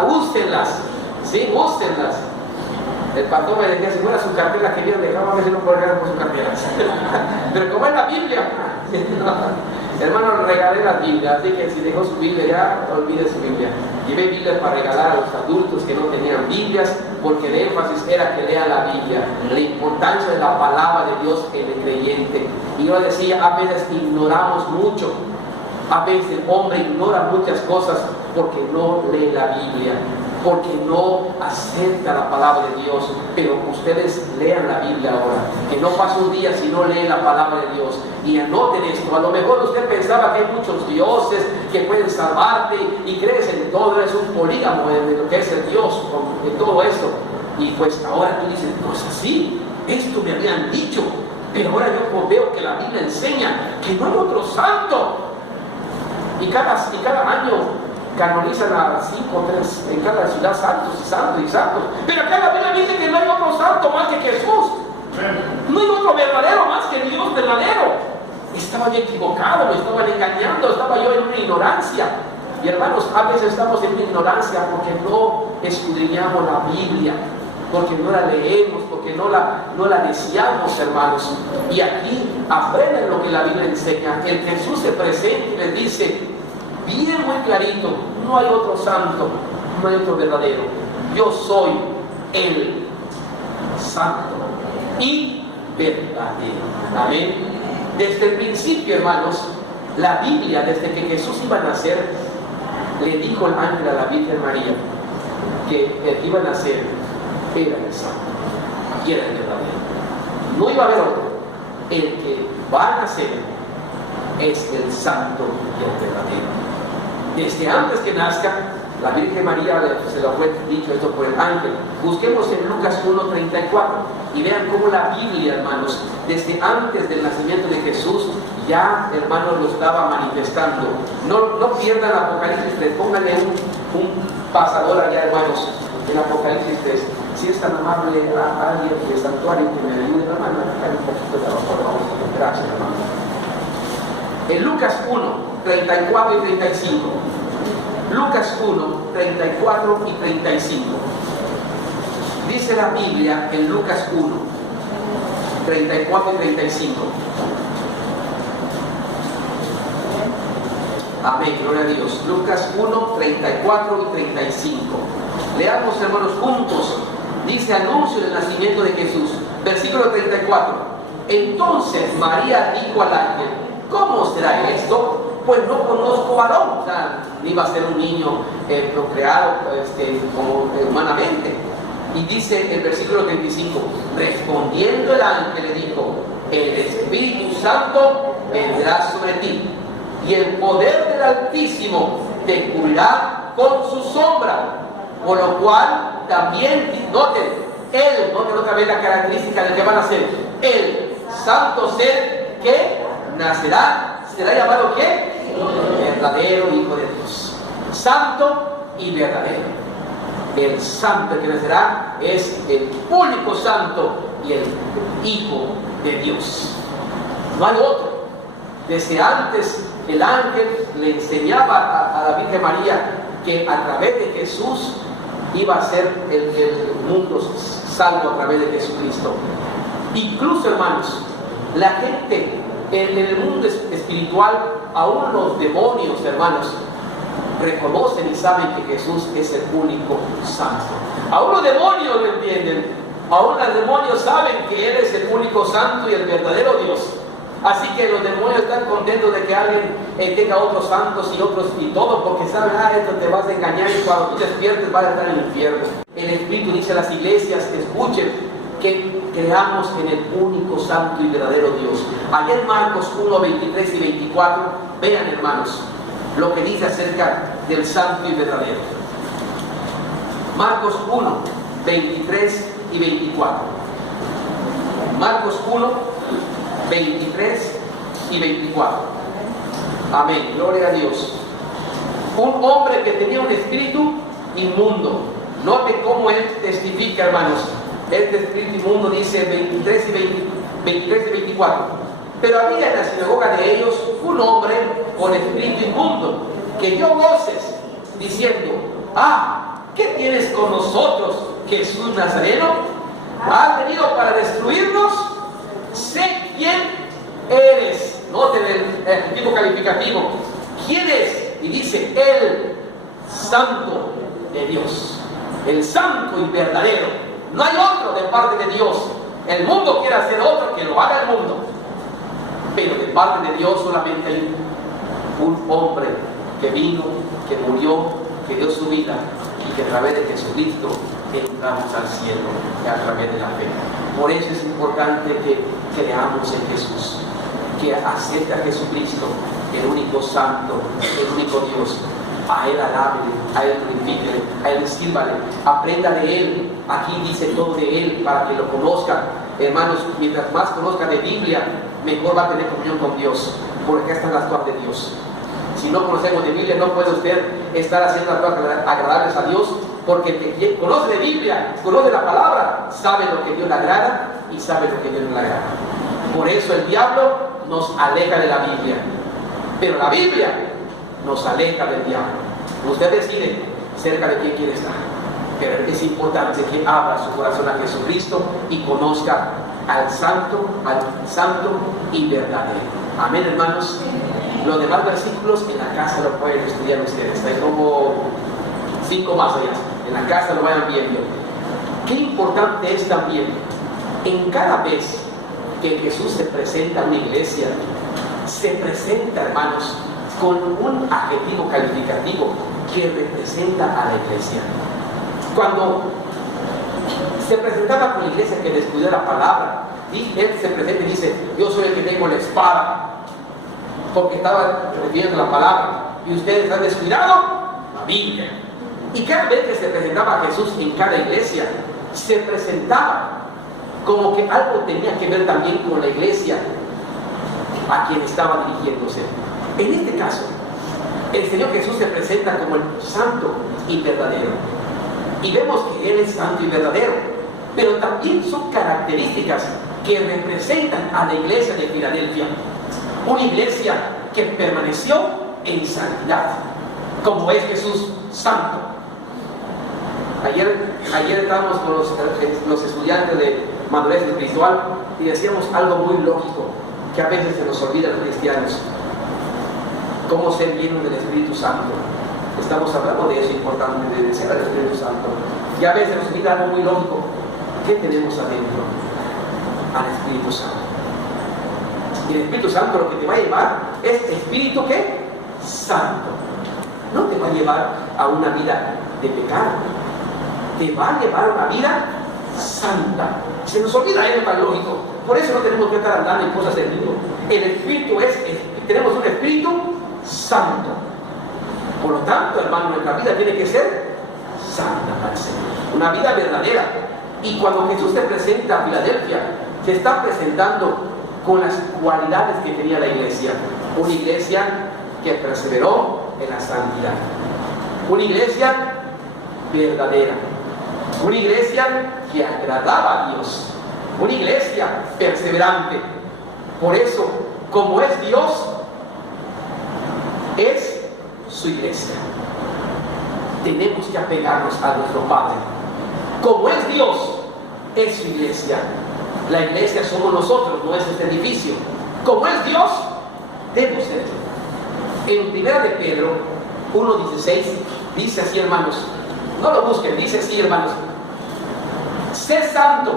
úsenlas. Sí, úsenlas. El pastor me decía: si fuera su cartera que vieron, dejaba a ver si no puede regalar por su cartera. Pero como es la Biblia, hermano, le regalé las Biblias. Así que si dejó su Biblia, ya olvide su Biblia. Llevé Biblias para regalar a los adultos que no tenían Biblias, porque el énfasis era que lean la Biblia, la importancia de la palabra de Dios en el creyente. Y yo decía: a veces ignoramos mucho, a veces el hombre ignora muchas cosas porque no lee la Biblia, porque no acepta la palabra de Dios. Pero ustedes lean la Biblia ahora, que no pasa un día si no leen la palabra de Dios. Y anoten esto: a lo mejor usted pensaba que hay muchos dioses que pueden salvarte y crees en todo, eres un polígamo en lo que es el Dios, en todo esto. Y pues ahora tú dices: no es así, esto me habían dicho, pero ahora yo veo que la Biblia enseña que no hay otro santo. Y cada año canonizan a 5 o 3 en cada ciudad, santos y santos y santos. Pero acá la Biblia dice que no hay otro santo más que Jesús. No hay otro verdadero más que Dios verdadero. Estaba yo equivocado, me estaban engañando, estaba yo en una ignorancia. Y hermanos, a veces estamos en una ignorancia porque no escudriñamos la Biblia, porque no la leemos, porque no la deseamos, hermanos. Y aquí aprenden lo que la Biblia enseña. El Jesús se presenta y les dice bien muy clarito: no hay otro santo, no hay otro verdadero. Yo soy el santo y verdadero. Amén. Desde el principio, hermanos, la Biblia, desde que Jesús iba a nacer, le dijo el ángel a la Virgen María que el que iba a nacer era el santo y era el verdadero. No iba a haber otro. El que va a nacer es el santo y el verdadero. Desde antes que nazca, la Virgen María se lo fue dicho esto por el ángel. Busquemos en Lucas 1:34 y vean cómo la Biblia, hermanos, desde antes del nacimiento de Jesús, ya, hermanos, lo estaba manifestando. No pierdan Apocalipsis 3, pónganle un pasador allá, hermanos, en Apocalipsis 3. Si es tan amable a alguien del santuario que me ayude, hermano, a sacar un poquito de abajo. Gracias, hermano. En Lucas 1:34 y 35. Lucas 1:34 y 35. Dice la Biblia en Lucas 1:34 y 35. Amén, gloria a Dios. Lucas 1:34 y 35. Leamos, hermanos, juntos. Dice: anuncio del nacimiento de Jesús. Versículo 34. Entonces María dijo al ángel: ¿cómo será esto? Pues no conozco varón. O sea, ni va a ser un niño procreado como humanamente. Y dice el versículo 35: respondiendo el ángel le dijo: el Espíritu Santo vendrá sobre ti, y el poder del Altísimo te cubrirá con su sombra. Por lo cual también, noten otra vez la característica de que van a ser: el santo ser que nacerá, será llamado ¿qué? Verdadero Hijo de Dios. Santo y verdadero. El santo que nacerá es el único santo y el Hijo de Dios. No hay otro. Desde antes el ángel le enseñaba a la Virgen María que a través de Jesús iba a ser el mundo salvo a través de Jesucristo. Incluso, hermanos, la gente en el mundo espiritual, aún los demonios, hermanos, reconocen y saben que Jesús es el único santo. Aún los demonios lo entienden. Aún los demonios saben que Él es el único santo y el verdadero Dios. Así que los demonios están contentos de que alguien tenga otros santos y otros y todo, porque saben, esto te vas a engañar y cuando tú despiertes vas a estar en el infierno. El Espíritu dice a las iglesias, escuchen, que creamos en el único santo y verdadero Dios. Allá en Marcos 1, 23 y 24, vean, hermanos, lo que dice acerca del santo y verdadero. Marcos 1, 23 y 24. Marcos 1, 23 y 24. Amén, gloria a Dios. Un hombre que tenía un espíritu inmundo. Note cómo él testifica, hermanos. Este espíritu inmundo dice 23 y 24. Pero había en la sinagoga de ellos un hombre con espíritu inmundo que dio voces diciendo: ¿qué tienes con nosotros, Jesús Nazareno? ¿Has venido para destruirnos? Sé quién eres. Noten el tipo calificativo. ¿Quién es? Y dice: el santo de Dios, el santo y verdadero. No hay otro de parte de Dios. El mundo quiere hacer otro, que lo haga el mundo. Pero de parte de Dios solamente hay un hombre que vino, que murió, que dio su vida y que a través de Jesucristo entramos al cielo, que a través de la fe. Por eso es importante que creamos en Jesús, que acepte a Jesucristo, el único santo, el único Dios. A Él alábele, a Él glorifíquele, a Él sírvale, aprenda de Él. Aquí dice todo de Él para que lo conozcan. Hermanos, mientras más conozcan de Biblia, mejor va a tener comunión con Dios, porque acá están las cosas de Dios. Si no conocemos de Biblia, no puede usted estar haciendo las cosas agradables a Dios, porque el que conoce de Biblia, conoce la palabra, sabe lo que Dios le agrada y sabe lo que Dios no le agrada. Por eso el diablo nos aleja de la Biblia, pero la Biblia nos aleja del diablo. Usted decide cerca de quién quiere estar, pero es importante que abra su corazón a Jesucristo y conozca al santo y verdadero. Amén, hermanos. Los demás versículos en la casa lo pueden estudiar ustedes. Hay como 5 más allá. En la casa lo vayan viendo. Qué importante es también, en cada vez que Jesús se presenta a una iglesia, se presenta, hermanos, con un adjetivo calificativo que representa a la iglesia. Cuando se presentaba con la iglesia que descuidó la palabra, y él se presenta y dice: yo soy el que tengo la espada, porque estaba refiriendo la palabra, y ustedes han descuidado la Biblia. Y cada vez que se presentaba a Jesús en cada iglesia, se presentaba como que algo tenía que ver también con la iglesia a quien estaba dirigiéndose. En este caso, el Señor Jesús se presenta como el santo y verdadero. Y vemos que Él es santo y verdadero, pero también son características que representan a la iglesia de Filadelfia. Una iglesia que permaneció en santidad, como es Jesús santo. Ayer estábamos con los estudiantes de madurez espiritual y decíamos algo muy lógico que a veces se nos olvida a los cristianos: cómo ser llenos del Espíritu Santo. Estamos hablando de eso importante, de ser el Espíritu Santo. Y a veces nos olvida algo muy lógico: ¿qué tenemos adentro? Al Espíritu Santo. Y el Espíritu Santo lo que te va a llevar es Espíritu ¿qué? Santo. No te va a llevar a una vida de pecado, te va a llevar a una vida santa. Se nos olvida eso tan lógico. Por eso no tenemos que estar andando en cosas del mundo. El Espíritu tenemos un Espíritu Santo. Por lo tanto, hermano, nuestra vida tiene que ser santa para el Señor, una vida verdadera. Y cuando Jesús se presenta a Filadelfia, se está presentando con las cualidades que tenía la iglesia. Una iglesia que perseveró en la santidad, una iglesia verdadera, una iglesia que agradaba a Dios, una iglesia perseverante. Por eso, como es Dios, es su iglesia. tenemos que apegarnos a nuestro Padre. Como es Dios, es su iglesia. La iglesia somos nosotros, no es este edificio. Como es Dios, debemos ser. En 1 de Pedro 1:16 dice así, hermanos, no lo busquen, dice así, hermanos: sé santo.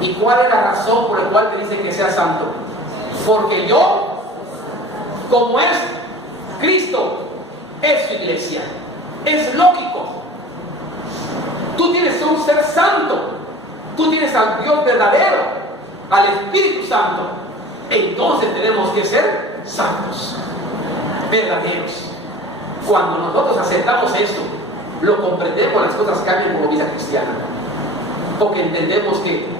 ¿Y cuál es la razón por la cual te dice que sea santo? Porque yo, como es Cristo, es su iglesia. Es lógico. Tú tienes que un ser santo. Tú tienes al Dios verdadero, al Espíritu Santo. Entonces tenemos que ser santos, verdaderos. Cuando nosotros aceptamos esto, lo comprendemos, las cosas cambian como vida cristiana. Porque entendemos que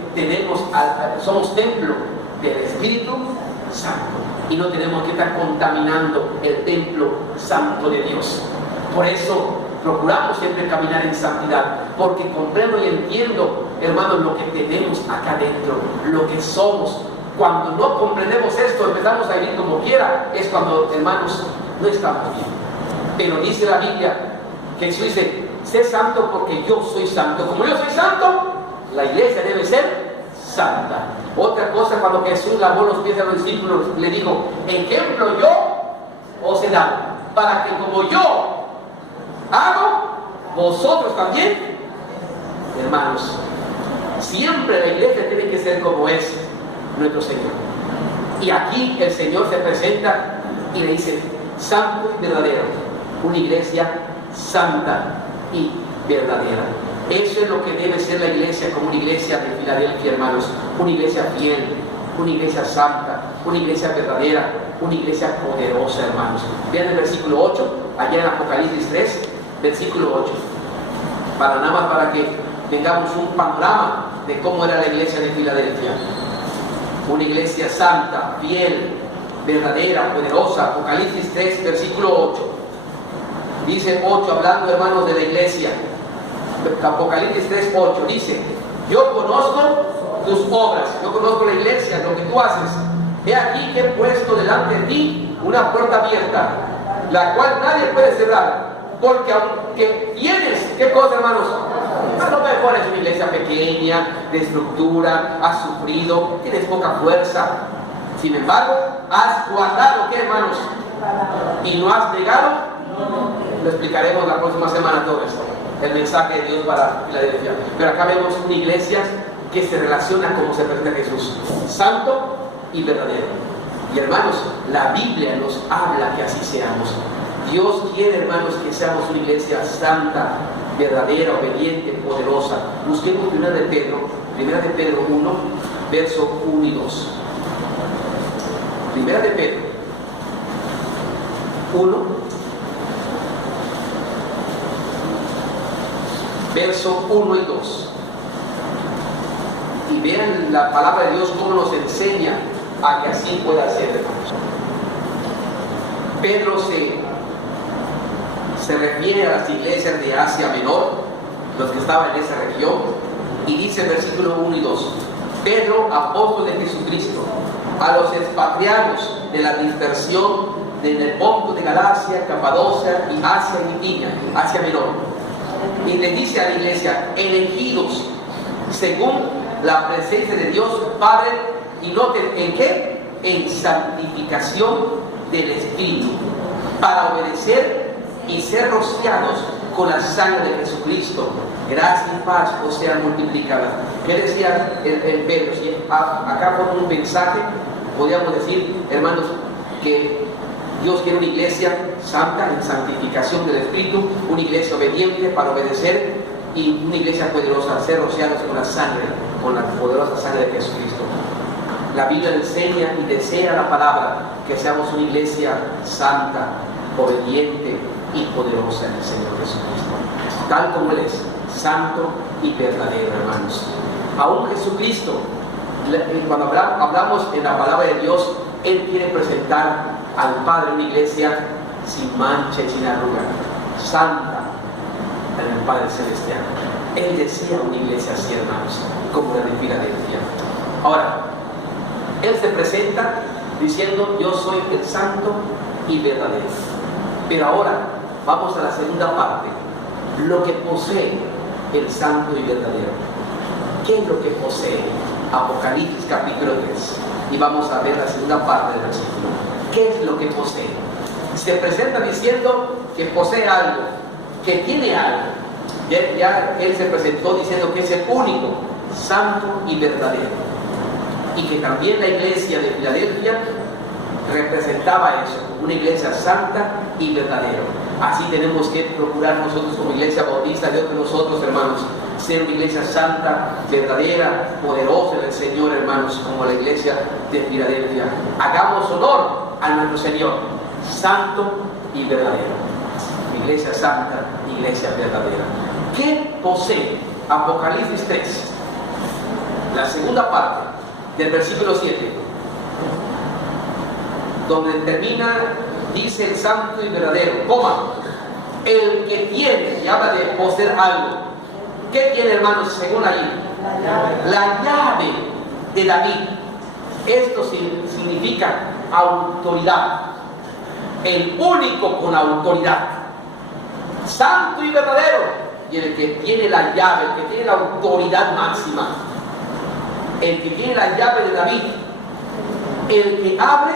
somos templo del Espíritu Santo y no tenemos que estar contaminando el templo santo de Dios. Por eso procuramos siempre caminar en santidad, porque comprendo y entiendo, hermanos, lo que tenemos acá dentro, lo que somos. Cuando no comprendemos esto, empezamos a vivir como quiera, es cuando, hermanos, no estamos bien. Pero dice la Biblia que Jesús dice: sé santo porque yo soy santo. Como yo soy santo, la iglesia debe ser santa. Otra cosa, cuando Jesús lavó los pies a los discípulos, le dijo: ejemplo yo os he dado, para que como yo hago, vosotros también. Hermanos, siempre la iglesia tiene que ser como es nuestro Señor. Y aquí el Señor se presenta y le dice: santo y verdadero. Una iglesia santa y verdadera. Eso es lo que debe ser la iglesia, como una iglesia de Filadelfia, hermanos. Una iglesia fiel, una iglesia santa, una iglesia verdadera, una iglesia poderosa, hermanos. Vean el versículo 8, allá en Apocalipsis 3, versículo 8. Nada más para que tengamos un panorama de cómo era la iglesia de Filadelfia. Una iglesia santa, fiel, verdadera, poderosa. Apocalipsis 3, versículo 8. Dice 8, hablando, hermanos, de la iglesia. Apocalipsis 3, 8 dice: yo conozco tus obras, yo conozco la iglesia, lo que tú haces. He aquí que he puesto delante de ti una puerta abierta, la cual nadie puede cerrar. Porque aunque tienes, ¿qué cosa, hermanos? A lo mejor es una iglesia pequeña, de estructura, has sufrido, tienes poca fuerza. Sin embargo, has guardado, ¿qué, hermanos? Y no has negado. Lo explicaremos la próxima semana todo esto, el mensaje de Dios para Filadelfia. Pero acá vemos una iglesia que se relaciona como se presenta Jesús: santo y verdadero. Y hermanos, la Biblia nos habla que así seamos. Dios quiere, hermanos, que seamos una iglesia santa, verdadera, obediente, poderosa. Busquemos 1 de Pedro 1, verso 1 y 2. 1 de Pedro 1, verso 1 y 2. Y vean la palabra de Dios cómo nos enseña a que así pueda ser, hermanos. Pedro se refiere a las iglesias de Asia Menor, los que estaban en esa región, y dice en versículos 1 y 2: Pedro, apóstol de Jesucristo, a los expatriados de la dispersión en el Ponto de Galacia, Capadocia y Asia y Bitinia, Asia Menor. Y le dice a la iglesia: elegidos según la presencia de Dios Padre, y noten en qué, en santificación del Espíritu, para obedecer y ser rociados con la sangre de Jesucristo. Gracia y paz os sean multiplicadas. ¿Qué decía el Pedro? Si acá por un mensaje podríamos decir, hermanos, que Dios quiere una iglesia santa, en santificación del Espíritu, una iglesia obediente para obedecer, y una iglesia poderosa, ser rociados con la sangre, con la poderosa sangre de Jesucristo. La Biblia enseña y desea la palabra que seamos una iglesia santa, obediente y poderosa en el Señor Jesucristo, tal como Él es, santo y verdadero, hermanos. Aún Jesucristo, cuando hablamos en la palabra de Dios, Él quiere presentar al Padre una iglesia sin mancha y sin arruga, santa en el Padre Celestial. Él desea una iglesia así, hermanos, como la de Filadelfia. Ahora, Él se presenta diciendo: yo soy el santo y verdadero. Pero ahora, Vamos a la segunda parte. Lo que posee el santo y verdadero. ¿Qué es lo que posee? Apocalipsis capítulo 3. Y vamos a ver la segunda parte del versículo. ¿Qué es lo que posee? Se presenta diciendo que posee algo, que tiene algo. Ya él se presentó diciendo que es el único, santo y verdadero. Y que también la iglesia de Filadelfia representaba eso, una iglesia santa y verdadera. Así tenemos que procurar nosotros como iglesia bautista, Dios de nosotros, hermanos, ser una iglesia santa, verdadera, poderosa en el Señor, hermanos, como la iglesia de Filadelfia. Hagamos honor a nuestro Señor, santo y verdadero. Iglesia santa, iglesia verdadera. ¿Qué posee? Apocalipsis 3, la segunda parte del versículo 7, donde termina, dice el santo y verdadero, coma, el que tiene, y habla de poseer algo. ¿Qué tiene, hermanos, según allí? La llave de David. Esto significa autoridad. El único con autoridad. Santo y verdadero. Y el que tiene la llave, el que tiene la autoridad máxima. El que tiene la llave de David. El que abre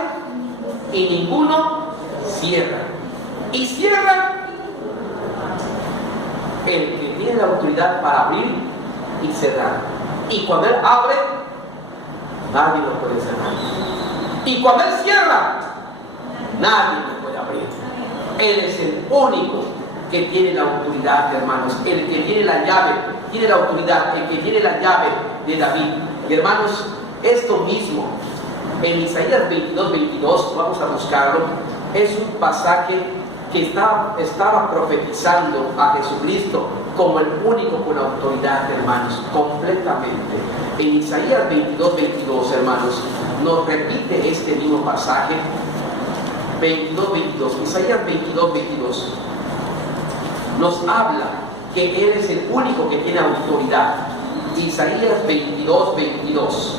y ninguno cierra. Y cierra el que tiene la autoridad para abrir y cerrar. Y cuando él abre, nadie lo puede cerrar. Y cuando él cierra, nadie lo puede abrir. Él es el único que tiene la autoridad, hermanos. El que tiene la llave, tiene la autoridad. El que tiene la llave de David. Y hermanos, esto mismo, en Isaías 22, vamos a buscarlo, es un pasaje que estaba profetizando a Jesucristo como el único con autoridad, hermanos, completamente. En Isaías 22, hermanos, nos repite este mismo pasaje. 22, Isaías 22, nos habla que Él es el único que tiene autoridad. Isaías 22.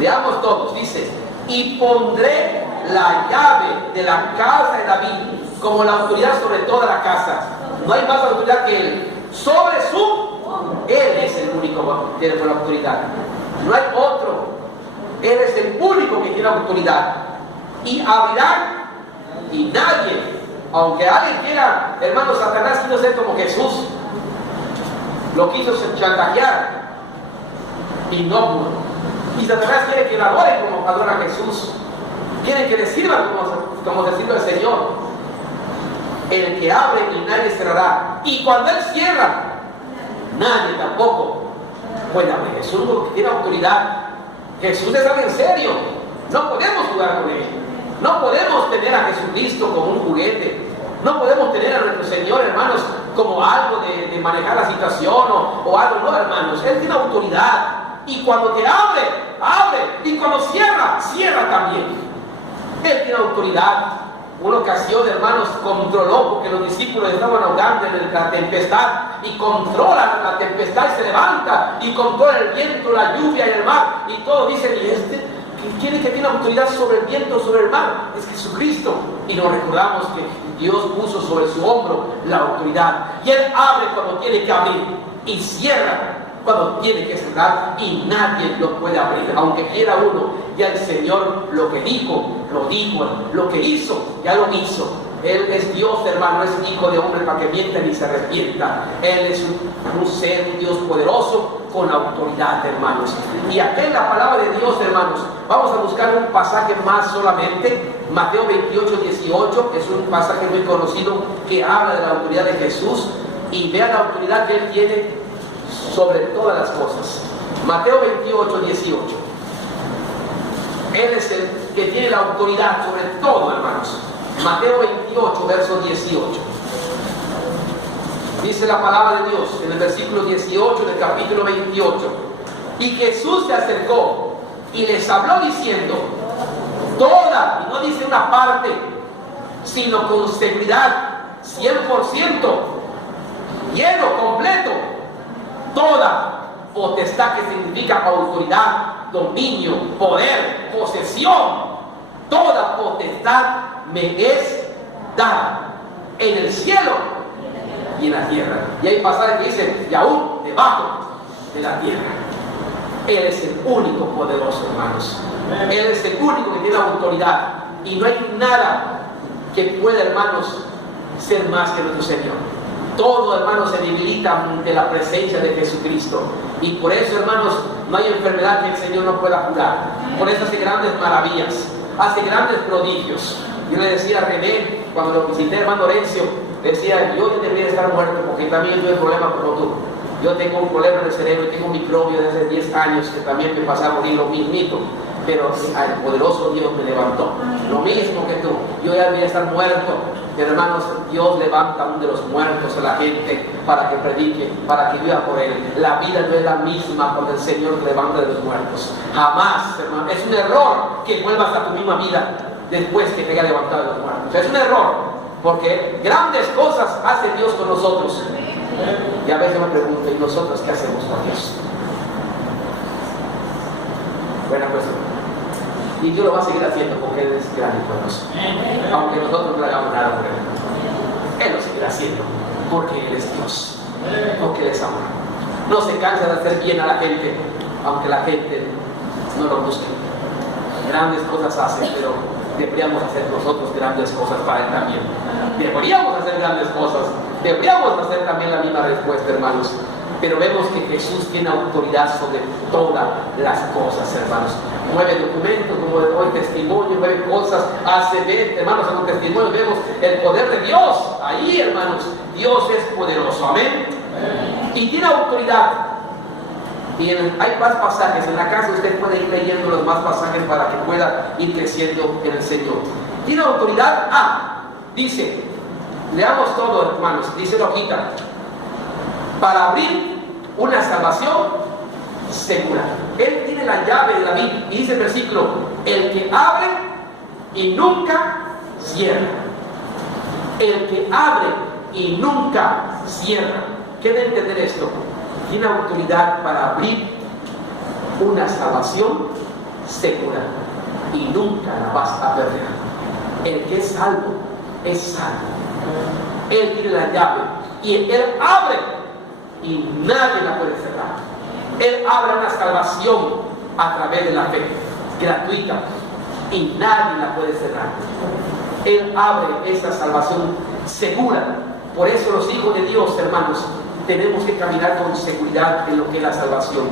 Leamos todos, dice: y pondré la llave de la casa de David como la autoridad sobre toda la casa. No hay más autoridad que Él. Sobre Él es el único que tiene la autoridad. No hay otro. Él es el único que tiene autoridad. Y abrirá y nadie, aunque alguien quiera, hermano, Satanás quiso ser como Jesús, lo quiso chantajear y no pudo. Y Satanás quiere que lo adoren como adora a Jesús. Quieren que le sirvan como se sirve al Señor. El que abre y nadie cerrará. Y cuando Él cierra, nadie tampoco puede abrir. Jesús tiene autoridad. Jesús es algo en serio. No podemos jugar con Él. No podemos tener a Jesucristo como un juguete. No podemos tener a nuestro Señor, hermanos, como algo de manejar la situación o algo. No, hermanos. Él tiene autoridad. Y cuando te abre, abre. Y cuando cierra, cierra también. Él tiene autoridad. Una ocasión, hermanos, controló, porque los discípulos estaban ahogando en la tempestad, y controla la tempestad y se levanta, y controla el viento, la lluvia y el mar. Y todos dicen: ¿y este? ¿Quién es que tiene autoridad sobre el viento, sobre el mar? Es Jesucristo. Y nos recordamos que Dios puso sobre su hombro la autoridad. Y Él abre cuando tiene que abrir, y cierra cuando tiene que cerrar, y nadie lo puede abrir, aunque quiera uno. Ya el Señor lo que dijo, lo dijo. Lo que hizo, ya lo hizo. Él es Dios, hermano, no es hijo de hombre para que mienta ni se arrepienta. Él es un ser, un Dios poderoso con autoridad, hermanos. Y aquí en la palabra de Dios, hermanos, vamos a buscar un pasaje más solamente. Mateo 28, es un pasaje muy conocido que habla de la autoridad de Jesús, y vea la autoridad que Él tiene sobre todas las cosas. Mateo 28. Él es el que tiene la autoridad sobre todo, hermanos. Mateo 28, verso 18. Dice la palabra de Dios en el versículo 18 del capítulo 28. Y Jesús se acercó y les habló diciendo: toda, y no dice una parte, sino con seguridad, 100%, lleno, completo, toda potestad, que significa autoridad, dominio, poder, posesión, toda potestad me es dada en el cielo y en la tierra. Y hay pasajes que dicen, y aún debajo de la tierra. Él es el único poderoso, hermanos. Él es el único que tiene autoridad. Y no hay nada que pueda, hermanos, ser más que nuestro Señor. Todo, hermanos, se debilita ante la presencia de Jesucristo. Y por eso, hermanos, no hay enfermedad que el Señor no pueda curar. Por eso hace grandes maravillas, hace grandes prodigios. Yo le decía a René, cuando lo visité, hermano Lorenzo, decía, yo debería estar muerto porque también tuve problemas como tú. Yo tengo un problema en el cerebro y tengo un microbio desde 10 años que también me pasaba a morir lo mismito. Pero el poderoso Dios me levantó. Lo mismo que tú. Yo ya debería estar muerto. Pero hermanos, Dios levanta a uno de los muertos a la gente para que predique, para que viva por él. La vida no es la misma cuando el Señor levanta de los muertos. Jamás, hermano. Es un error que vuelvas a tu misma vida después que te haya levantado de los muertos. Es un error. Porque grandes cosas hace Dios con nosotros. Y a veces me pregunto, ¿y nosotros qué hacemos con Dios? Buena cuestión. Y Dios lo va a seguir haciendo porque Él es grande y poderoso. Aunque nosotros no le hagamos nada por Él. Él lo seguirá haciendo porque Él es Dios. Porque Él es amor. No se cansa de hacer bien a la gente, aunque la gente no lo busque. Grandes cosas hace, pero deberíamos hacer nosotros grandes cosas para Él también. Deberíamos hacer grandes cosas. Deberíamos hacer también la misma respuesta, hermanos. Pero vemos que Jesús tiene autoridad sobre todas las cosas, hermanos. Mueve documentos, mueve hoy testimonio, mueve cosas, hace ver, hermanos, en un testimonio vemos el poder de Dios. Ahí, hermanos, Dios es poderoso, amén. Y tiene autoridad. Y hay más pasajes, en la casa usted puede ir leyendo los más pasajes para que pueda ir creciendo en el Señor. Tiene autoridad dice, leamos todo, hermanos, dice la hojita, para abrir una salvación segura. Él tiene la llave de David y dice el versículo, el que abre y nunca cierra. El que abre y nunca cierra. ¿Qué debe entender esto? Tiene autoridad para abrir una salvación segura y nunca la vas a perder. El que es salvo es salvo. Él tiene la llave y Él abre y nadie la puede cerrar. Él abre una salvación a través de la fe gratuita y nadie la puede cerrar. Él abre esa salvación segura. Por eso los hijos de Dios, hermanos, tenemos que caminar con seguridad en lo que es la salvación.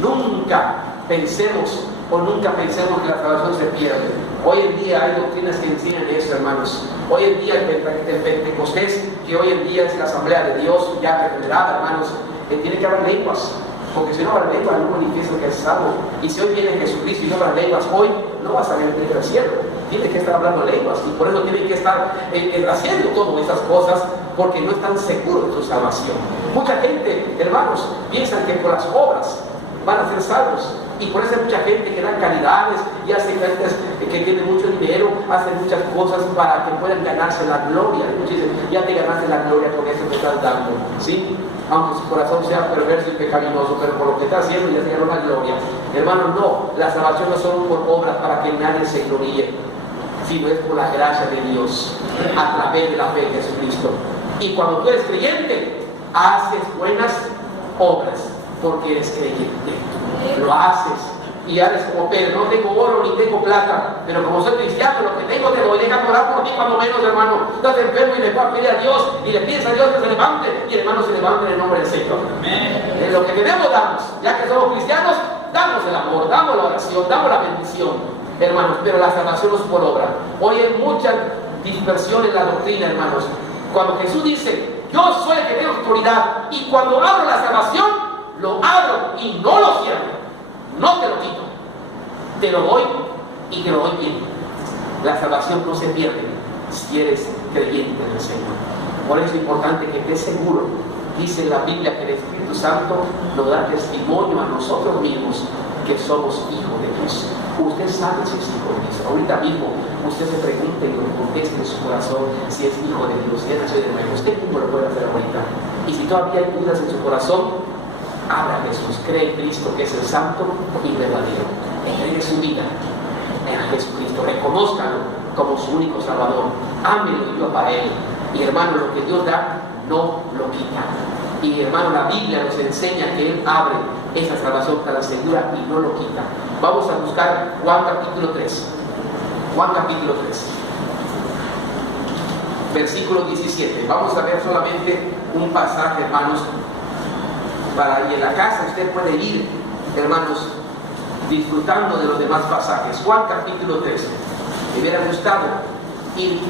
Nunca pensemos que la salvación se pierde. Hoy en día hay doctrinas que enseñan eso, hermanos. Hoy en día el Pentecostés, que hoy en día es la Asamblea de Dios, ya regenerada, hermanos, tiene que hablar lenguas. Porque si no habla lenguas, no manifiesta que es salvo. Y si hoy viene Jesucristo y no habla lenguas, hoy no vas a venir al cielo. Tiene que estar hablando lenguas. Y por eso tiene que estar haciendo todas esas cosas, porque no están seguros de su salvación. Mucha gente, hermanos, piensan que por las obras van a ser salvos. Y por eso hay mucha gente que da caridades y hace gentes que tienen mucho dinero, hacen muchas cosas para que puedan ganarse la gloria. Y muchos dicen, ya te ganaste la gloria con eso que estás dando, ¿sí? Aunque su corazón sea perverso y pecaminoso, pero por lo que está haciendo ya se ganó la gloria. Hermanos, no, la salvación no son por obras para que nadie se gloríe, sino es por la gracia de Dios, a través de la fe en Jesucristo. Y cuando tú eres creyente, haces buenas obras, porque eres creyente. Lo haces y eres como Pedro, no tengo oro ni tengo plata, pero como soy cristiano, lo que tengo te lo voy a dejar orar por ti cuando menos, hermano. Estás enfermo y le vas a pedir a Dios y le pides a Dios que se levante, y el hermano se levanta en el nombre del Señor. En lo que tenemos damos, ya que somos cristianos, damos el amor, damos la oración, damos la bendición, hermanos, pero la salvación no es por obra. Hoy hay mucha dispersión en la doctrina, hermanos. Cuando Jesús dice, yo soy el que tengo autoridad, y cuando abro la salvación, lo abro y no lo cierro, no te lo quito, te lo doy y te lo doy bien. La salvación no se pierde si eres creyente en el Señor. Por eso es importante que estés seguro. Dice en la Biblia que el Espíritu Santo nos da testimonio a nosotros mismos que somos hijos de Dios. Usted sabe si es hijo de Dios. Ahorita mismo usted se pregunte y lo conteste en su corazón si es hijo de Dios, si es nacido de nuevo. Usted mismo lo puede hacer ahorita. Y si todavía hay dudas en su corazón, habla a Jesús, cree en Cristo que es el santo y verdadero. Entregue su vida a Jesucristo, reconózcalo como su único Salvador, ámelo y viva para Él. Y hermano, lo que Dios da, no lo quita. Y hermano, la Biblia nos enseña que Él abre esa salvación tan segura y no lo quita. Vamos a buscar Juan capítulo 3. Juan capítulo 3. Versículo 17. Vamos a ver solamente un pasaje, hermanos, para ir en la casa. Usted puede ir, hermanos, disfrutando de los demás pasajes. Juan capítulo 3. Me hubiera gustado ir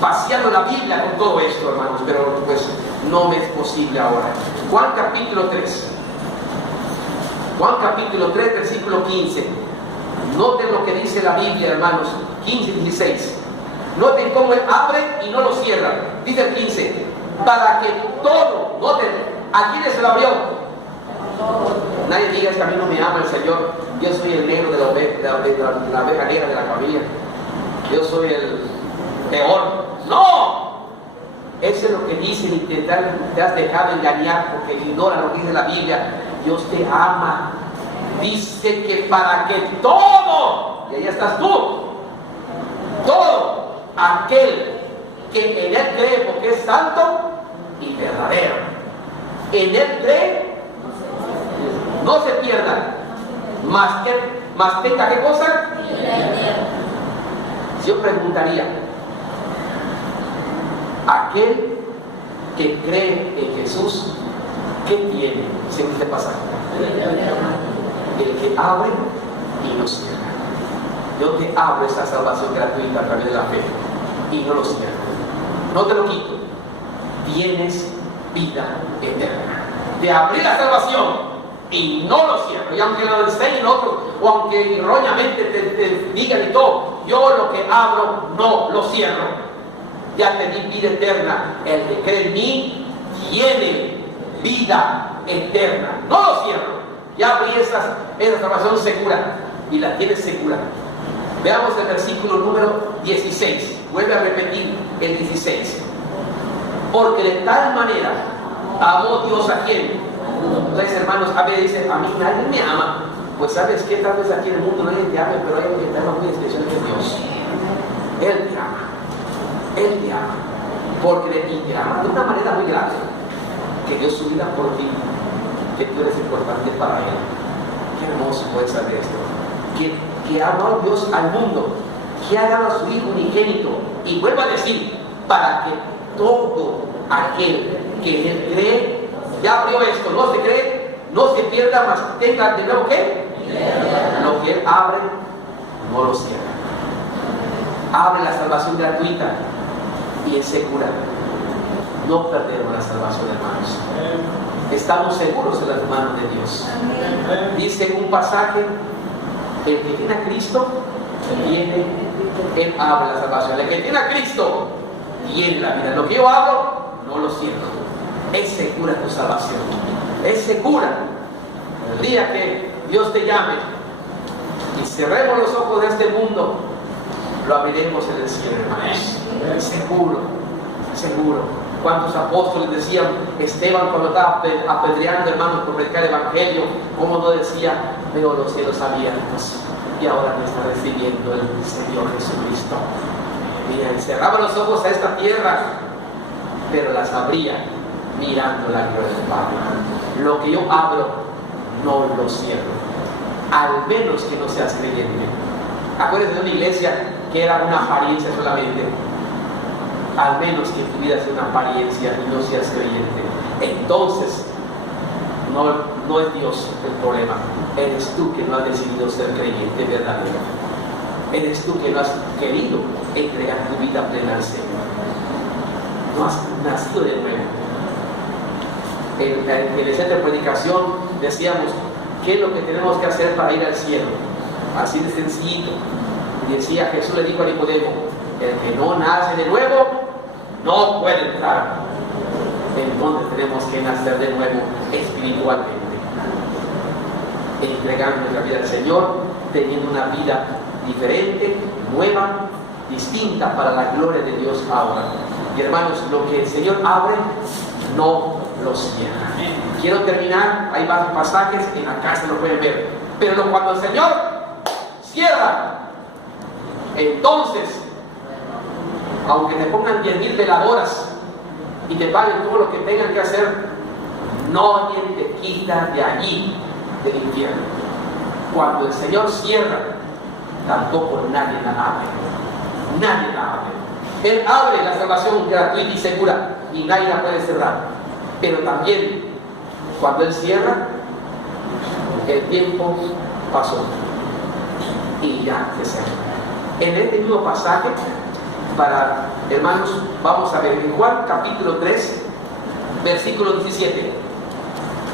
vaciando la Biblia con todo esto, hermanos, pero pues no me es posible ahora. Juan capítulo 3. Juan capítulo 3, versículo 15. Noten lo que dice la Biblia, hermanos, 15 y 16. Noten cómo Él abre y no lo cierra. Dice el 15, para que todo, noten, ¿a quiénes se lo abrió? Nadie diga, es que a mí no me ama el Señor. Yo soy el negro de la oveja negra de la familia. Yo soy el peor. ¡No! Eso es lo que dicen y te has dejado engañar porque ignora lo que dice la Biblia. Dios te ama. Dice que para que todo, y ahí estás tú, todo aquel que en Él cree, porque es santo y verdadero, en Él cree, no se pierda, más tenga ¿qué cosa? Yo preguntaría, aquel que cree en Jesús, ¿qué tiene? Según este pasaje, el que abre y no cierra. Yo te abro esa salvación gratuita a través de la fe y no lo cierro, no te lo quito. Tienes vida eterna. Te abrí la salvación y no lo cierro. Y aunque lo enseñen otros, o aunque erróneamente te digan y todo, yo lo que abro no lo cierro. Ya te di vida eterna. El que cree en mí tiene vida eterna. No lo cierro. Ya abrí esa salvación segura y la tienes segura. Veamos el versículo número 16. Vuelve a repetir el 16. Porque de tal manera amó Dios a quien. Entonces, hermanos, a veces dicen, a mí nadie me ama. Pues sabes que tal vez aquí en el mundo nadie te ama, pero hay alguien que te ama muy especial, que es Dios. Él te ama. Él te ama. Porque y te ama de una manera muy grande. Que dio su vida por ti. Que tú eres importante para Él. Qué hermoso puede saber esto. Que amó Dios al mundo, que ha dado a su Hijo unigénito, y vuelvo a decir, para que todo aquel que en Él cree, ya abrió esto, no se cree, no se pierda, más tenga de nuevo ¿qué? Lo que Él abre, no lo cierra. Abre la salvación gratuita y es segura. No perdemos la salvación, hermanos. Estamos seguros en las manos de Dios. Dice un pasaje, el que tiene a Cristo, Él abre la salvación. El que tiene a Cristo, tiene la vida. Lo que yo abro, no lo cierro. Es segura tu salvación. Es segura. El día que Dios te llame y cerremos los ojos de este mundo, lo abriremos en el cielo, hermanos. Seguro, seguro. ¿Cuántos apóstoles decían? Esteban, cuando estaba apedreando, hermanos, por predicar el evangelio, como no decía, veo los cielos abiertos y ahora me está recibiendo el Señor Jesucristo. Mira, cerraba los ojos a esta tierra, pero las abría mirando la gloria del Padre. Lo que yo abro, no lo cierro, al menos que no seas creyente. Acuérdense de una iglesia que era una apariencia solamente. Al menos que tu vida sea una apariencia y no seas creyente. Entonces, no es Dios el problema. Eres tú que no has decidido ser creyente verdadero. Eres tú que no has querido entregar tu vida plena al Señor. No has nacido de nuevo. En el centro de predicación decíamos, ¿qué es lo que tenemos que hacer para ir al cielo? Así de sencillito. Y decía, Jesús le dijo a Nicodemo, el que no nace de nuevo, no puede entrar. Entonces tenemos que nacer de nuevo espiritualmente, entregando nuestra vida al Señor, teniendo una vida diferente, nueva, distinta para la gloria de Dios ahora. Y hermanos, lo que el Señor abre, no lo cierra. Quiero terminar, hay varios pasajes, en la casa lo pueden ver, pero cuando el Señor cierra, entonces, aunque te pongan 10,000 veladoras y te paguen todo lo que tengan que hacer, nadie te quita de allí, del infierno. Cuando el Señor cierra, tampoco nadie la abre. Nadie la abre. Él abre la salvación gratuita y segura y nadie la puede cerrar. Pero también, cuando Él cierra, el tiempo pasó y ya se cerró. En este mismo pasaje, para hermanos, vamos a ver en Juan capítulo 3, versículo 17.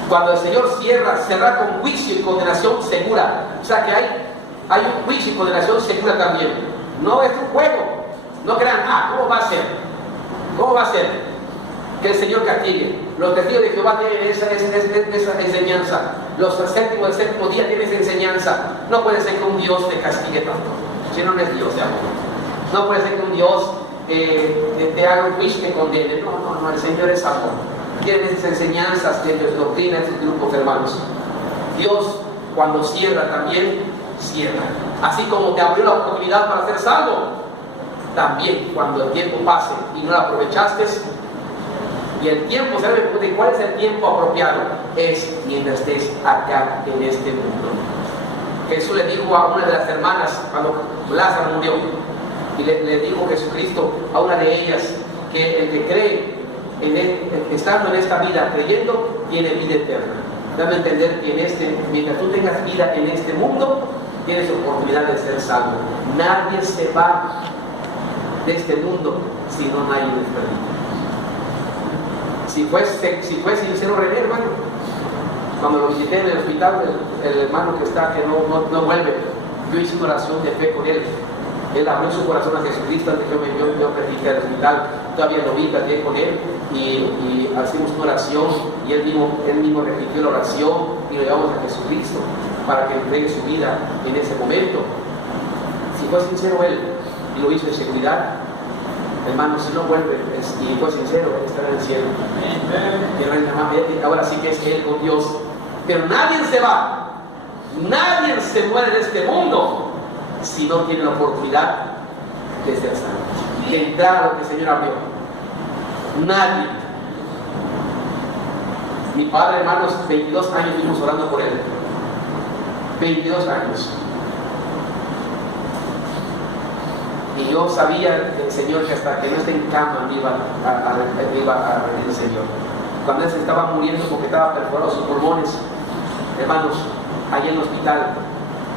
Cuando el Señor cerra con juicio y condenación segura. O sea que hay un juicio y condenación segura también. No es un juego. No crean, ¿cómo va a ser? ¿Cómo va a ser? Que el Señor castigue. Los testigos de Jehová tienen esa enseñanza. Los séptimos del séptimo día tienen esa enseñanza. No puede ser que un Dios te castigue tanto. Si no es Dios de amor. No puede ser que un Dios te haga un juicio y te condene. No, el Señor es amor. Tienen esas enseñanzas de las doctrinas de estos grupos, hermanos. Dios, cuando cierra también, cierra. Así como te abrió la oportunidad para ser salvo, también cuando el tiempo pase y no lo aprovechaste, y el tiempo, ¿sabe cuál es el tiempo apropiado? Es mientras estés acá en este mundo. Jesús le dijo a una de las hermanas cuando Lázaro murió, y le dijo Jesucristo a una de ellas que el que cree estando en esta vida creyendo tiene vida eterna. Dame a entender que mientras tú tengas vida en este mundo, tienes oportunidad de ser salvo. Nadie se va de este mundo si no hay un desperdicio. Si fue sincero René, hermano, cuando lo visité en el hospital, el hermano que está, que no vuelve, yo hice una oración de fe con él. Él abrió su corazón a Jesucristo antes que yo prediqué al hospital. Todavía lo vi, platicé con él y hacemos una oración y él mismo repitió la oración y lo llevamos a Jesucristo para que entregue su vida en ese momento. Si fue sincero él y lo hizo en seguridad, hermano, si no vuelve y fue sincero, estará en el cielo. Ahora sí que es él con Dios. Pero nadie se va, nadie se muere de este mundo si no tiene la oportunidad de ser salvo, de entrar a lo que el Señor abrió. Nadie. Mi padre, hermanos, 22 años vivimos orando por él. 22 años. Y yo sabía del Señor que hasta que no esté en cama me iba a rendir el Señor. Cuando él se estaba muriendo porque estaba perforado sus pulmones, hermanos, allá en el hospital,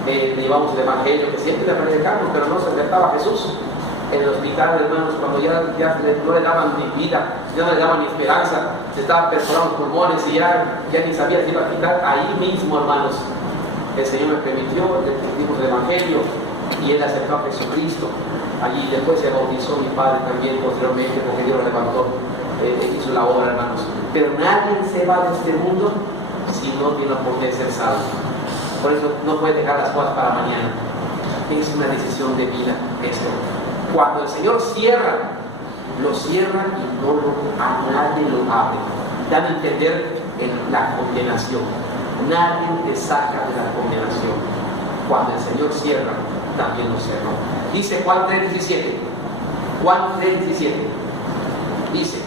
le llevamos el evangelio que siempre le predicamos, pero no se acertaba a Jesús. En el hospital, hermanos, cuando ya no le daban ni vida, ya no le daban ni esperanza, se estaban perforando los pulmones y ya ni sabía si iba a quitar. Ahí mismo, hermanos, el Señor me permitió, le dimos el evangelio y él aceptó a Jesucristo. Allí después se bautizó mi padre también posteriormente porque Dios lo levantó, hizo la obra, hermanos. Pero nadie se va de este mundo si no tiene la oportunidad de ser salvo. Por eso no puede dejar las cosas para mañana. Es una decisión de vida esto. Cuando el Señor cierra, lo cierra y a nadie lo abre. Dan a entender en la condenación. Nadie te saca de la condenación. Cuando el Señor cierra, también lo cerró. Dice Juan 3:17. Juan 3:17. Dice: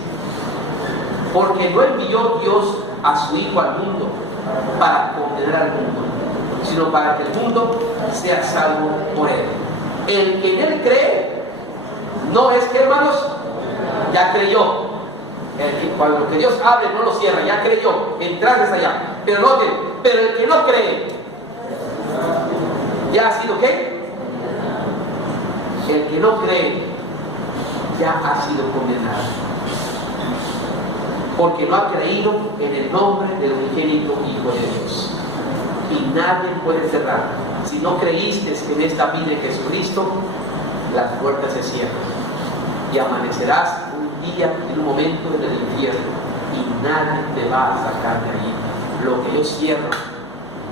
porque no envió Dios a su Hijo al mundo para condenar al mundo, sino para que el mundo sea salvo por él. El que en él cree, no es que, hermanos, ya creyó. Cuando que Dios abre no lo cierra, ya creyó, entraste allá. Pero noten, pero el que no cree, ya ha sido ¿qué? El que no cree ya ha sido condenado, porque no ha creído en el nombre del unigénito Hijo de Dios. Y nadie puede cerrar. Si no creíste en esta vida de Jesucristo, las puertas se cierran y amanecerás un día, en un momento en el infierno, y nadie te va a sacar de ahí. Lo que yo cierro,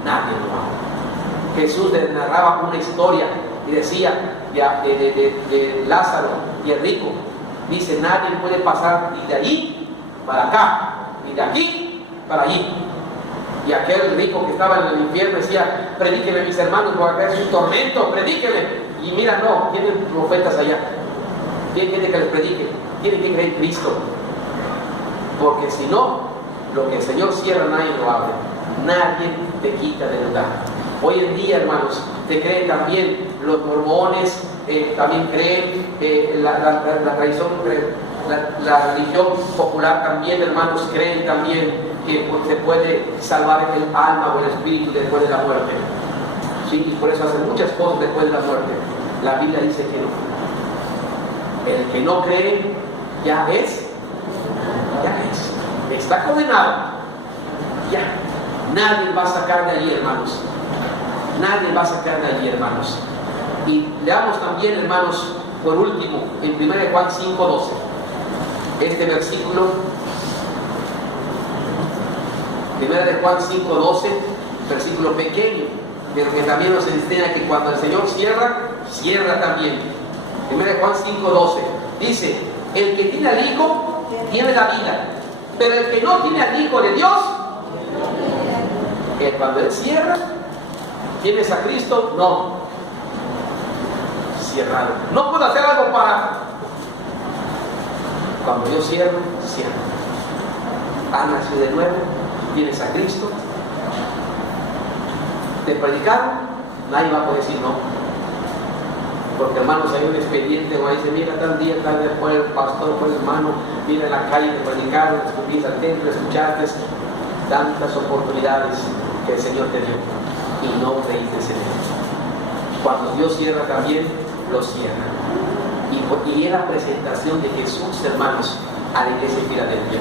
nadie lo hace. Jesús les narraba una historia y decía de Lázaro y el rico. Dice: nadie puede pasar ni de allí para acá, ni de aquí para allí. Y aquel rico que estaba en el infierno decía: predíquenme, mis hermanos, porque acá es un tormento, predíquenme. Y mira, no, tienen profetas allá. Tienen que les prediquen, tienen que creer en Cristo. Porque si no, lo que el Señor cierra nadie lo abre. Nadie te quita del lugar. Hoy en día, hermanos, te creen también los mormones, también creen la religión popular también, hermanos, creen también que se puede salvar el alma o el espíritu después de la muerte. Sí, y por eso hacen muchas cosas después de la muerte. La Biblia dice que no. El que no cree ya está condenado. Ya. Nadie va a sacar de allí, hermanos. Nadie va a sacar de allí, hermanos. Y leamos también, hermanos, por último, en 1 Juan 5:12. Este versículo, 1 Juan 5:12, versículo pequeño, pero que también nos enseña que cuando el Señor cierra también. 1 Juan 5:12 dice: el que tiene al Hijo tiene la vida, pero el que no tiene al Hijo de Dios, cuando Él cierra, ¿tienes a Cristo? No. Cerrado. No puedo hacer algo para. Cuando yo cierro. Has nacido de nuevo, tienes a Cristo. Te predicaron, nadie va a poder decir no. Porque, hermanos, hay un expediente donde dice: mira, tal día fue el pastor, fue el hermano, mira en la calle te predicaron, estuviste al templo, escuchaste tantas oportunidades que el Señor te dio y no creíste en Él. Cuando Dios cierra también, lo cierra. Y en la presentación de Jesús, hermanos, a la iglesia de Filadelfia,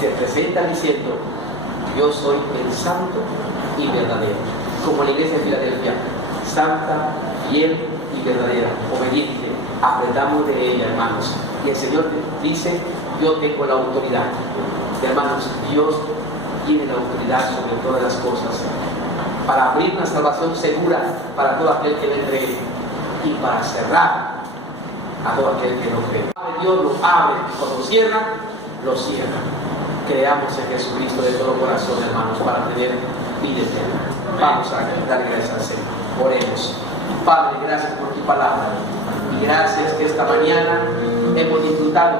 se presenta diciendo: yo soy el santo y verdadero. Como la iglesia de Filadelfia, santa, fiel y verdadera, obediente. Aprendamos de ella, hermanos. Y el Señor dice: yo tengo la autoridad. Hermanos, Dios tiene la autoridad sobre todas las cosas para abrir una salvación segura para todo aquel que le cree y para cerrar a todo aquel que no cree. Dios lo abre, cuando cierra, lo cierra. Creamos en Jesucristo de todo corazón, hermanos, para tener vida eterna. Vamos a dar gracias al Señor. Oremos. Padre, gracias por tu palabra y gracias que esta mañana hemos disfrutado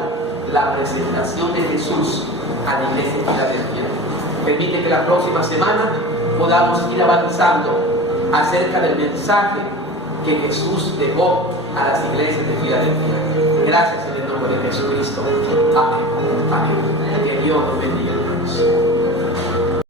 la presentación de Jesús a la iglesia de Filadelfia. Permite que la próxima semana podamos ir avanzando acerca del mensaje que Jesús dejó a las iglesias de Filadelfia. Gracias en el nombre de Jesucristo. Amén. Amén. Que Dios nos bendiga, hermanos.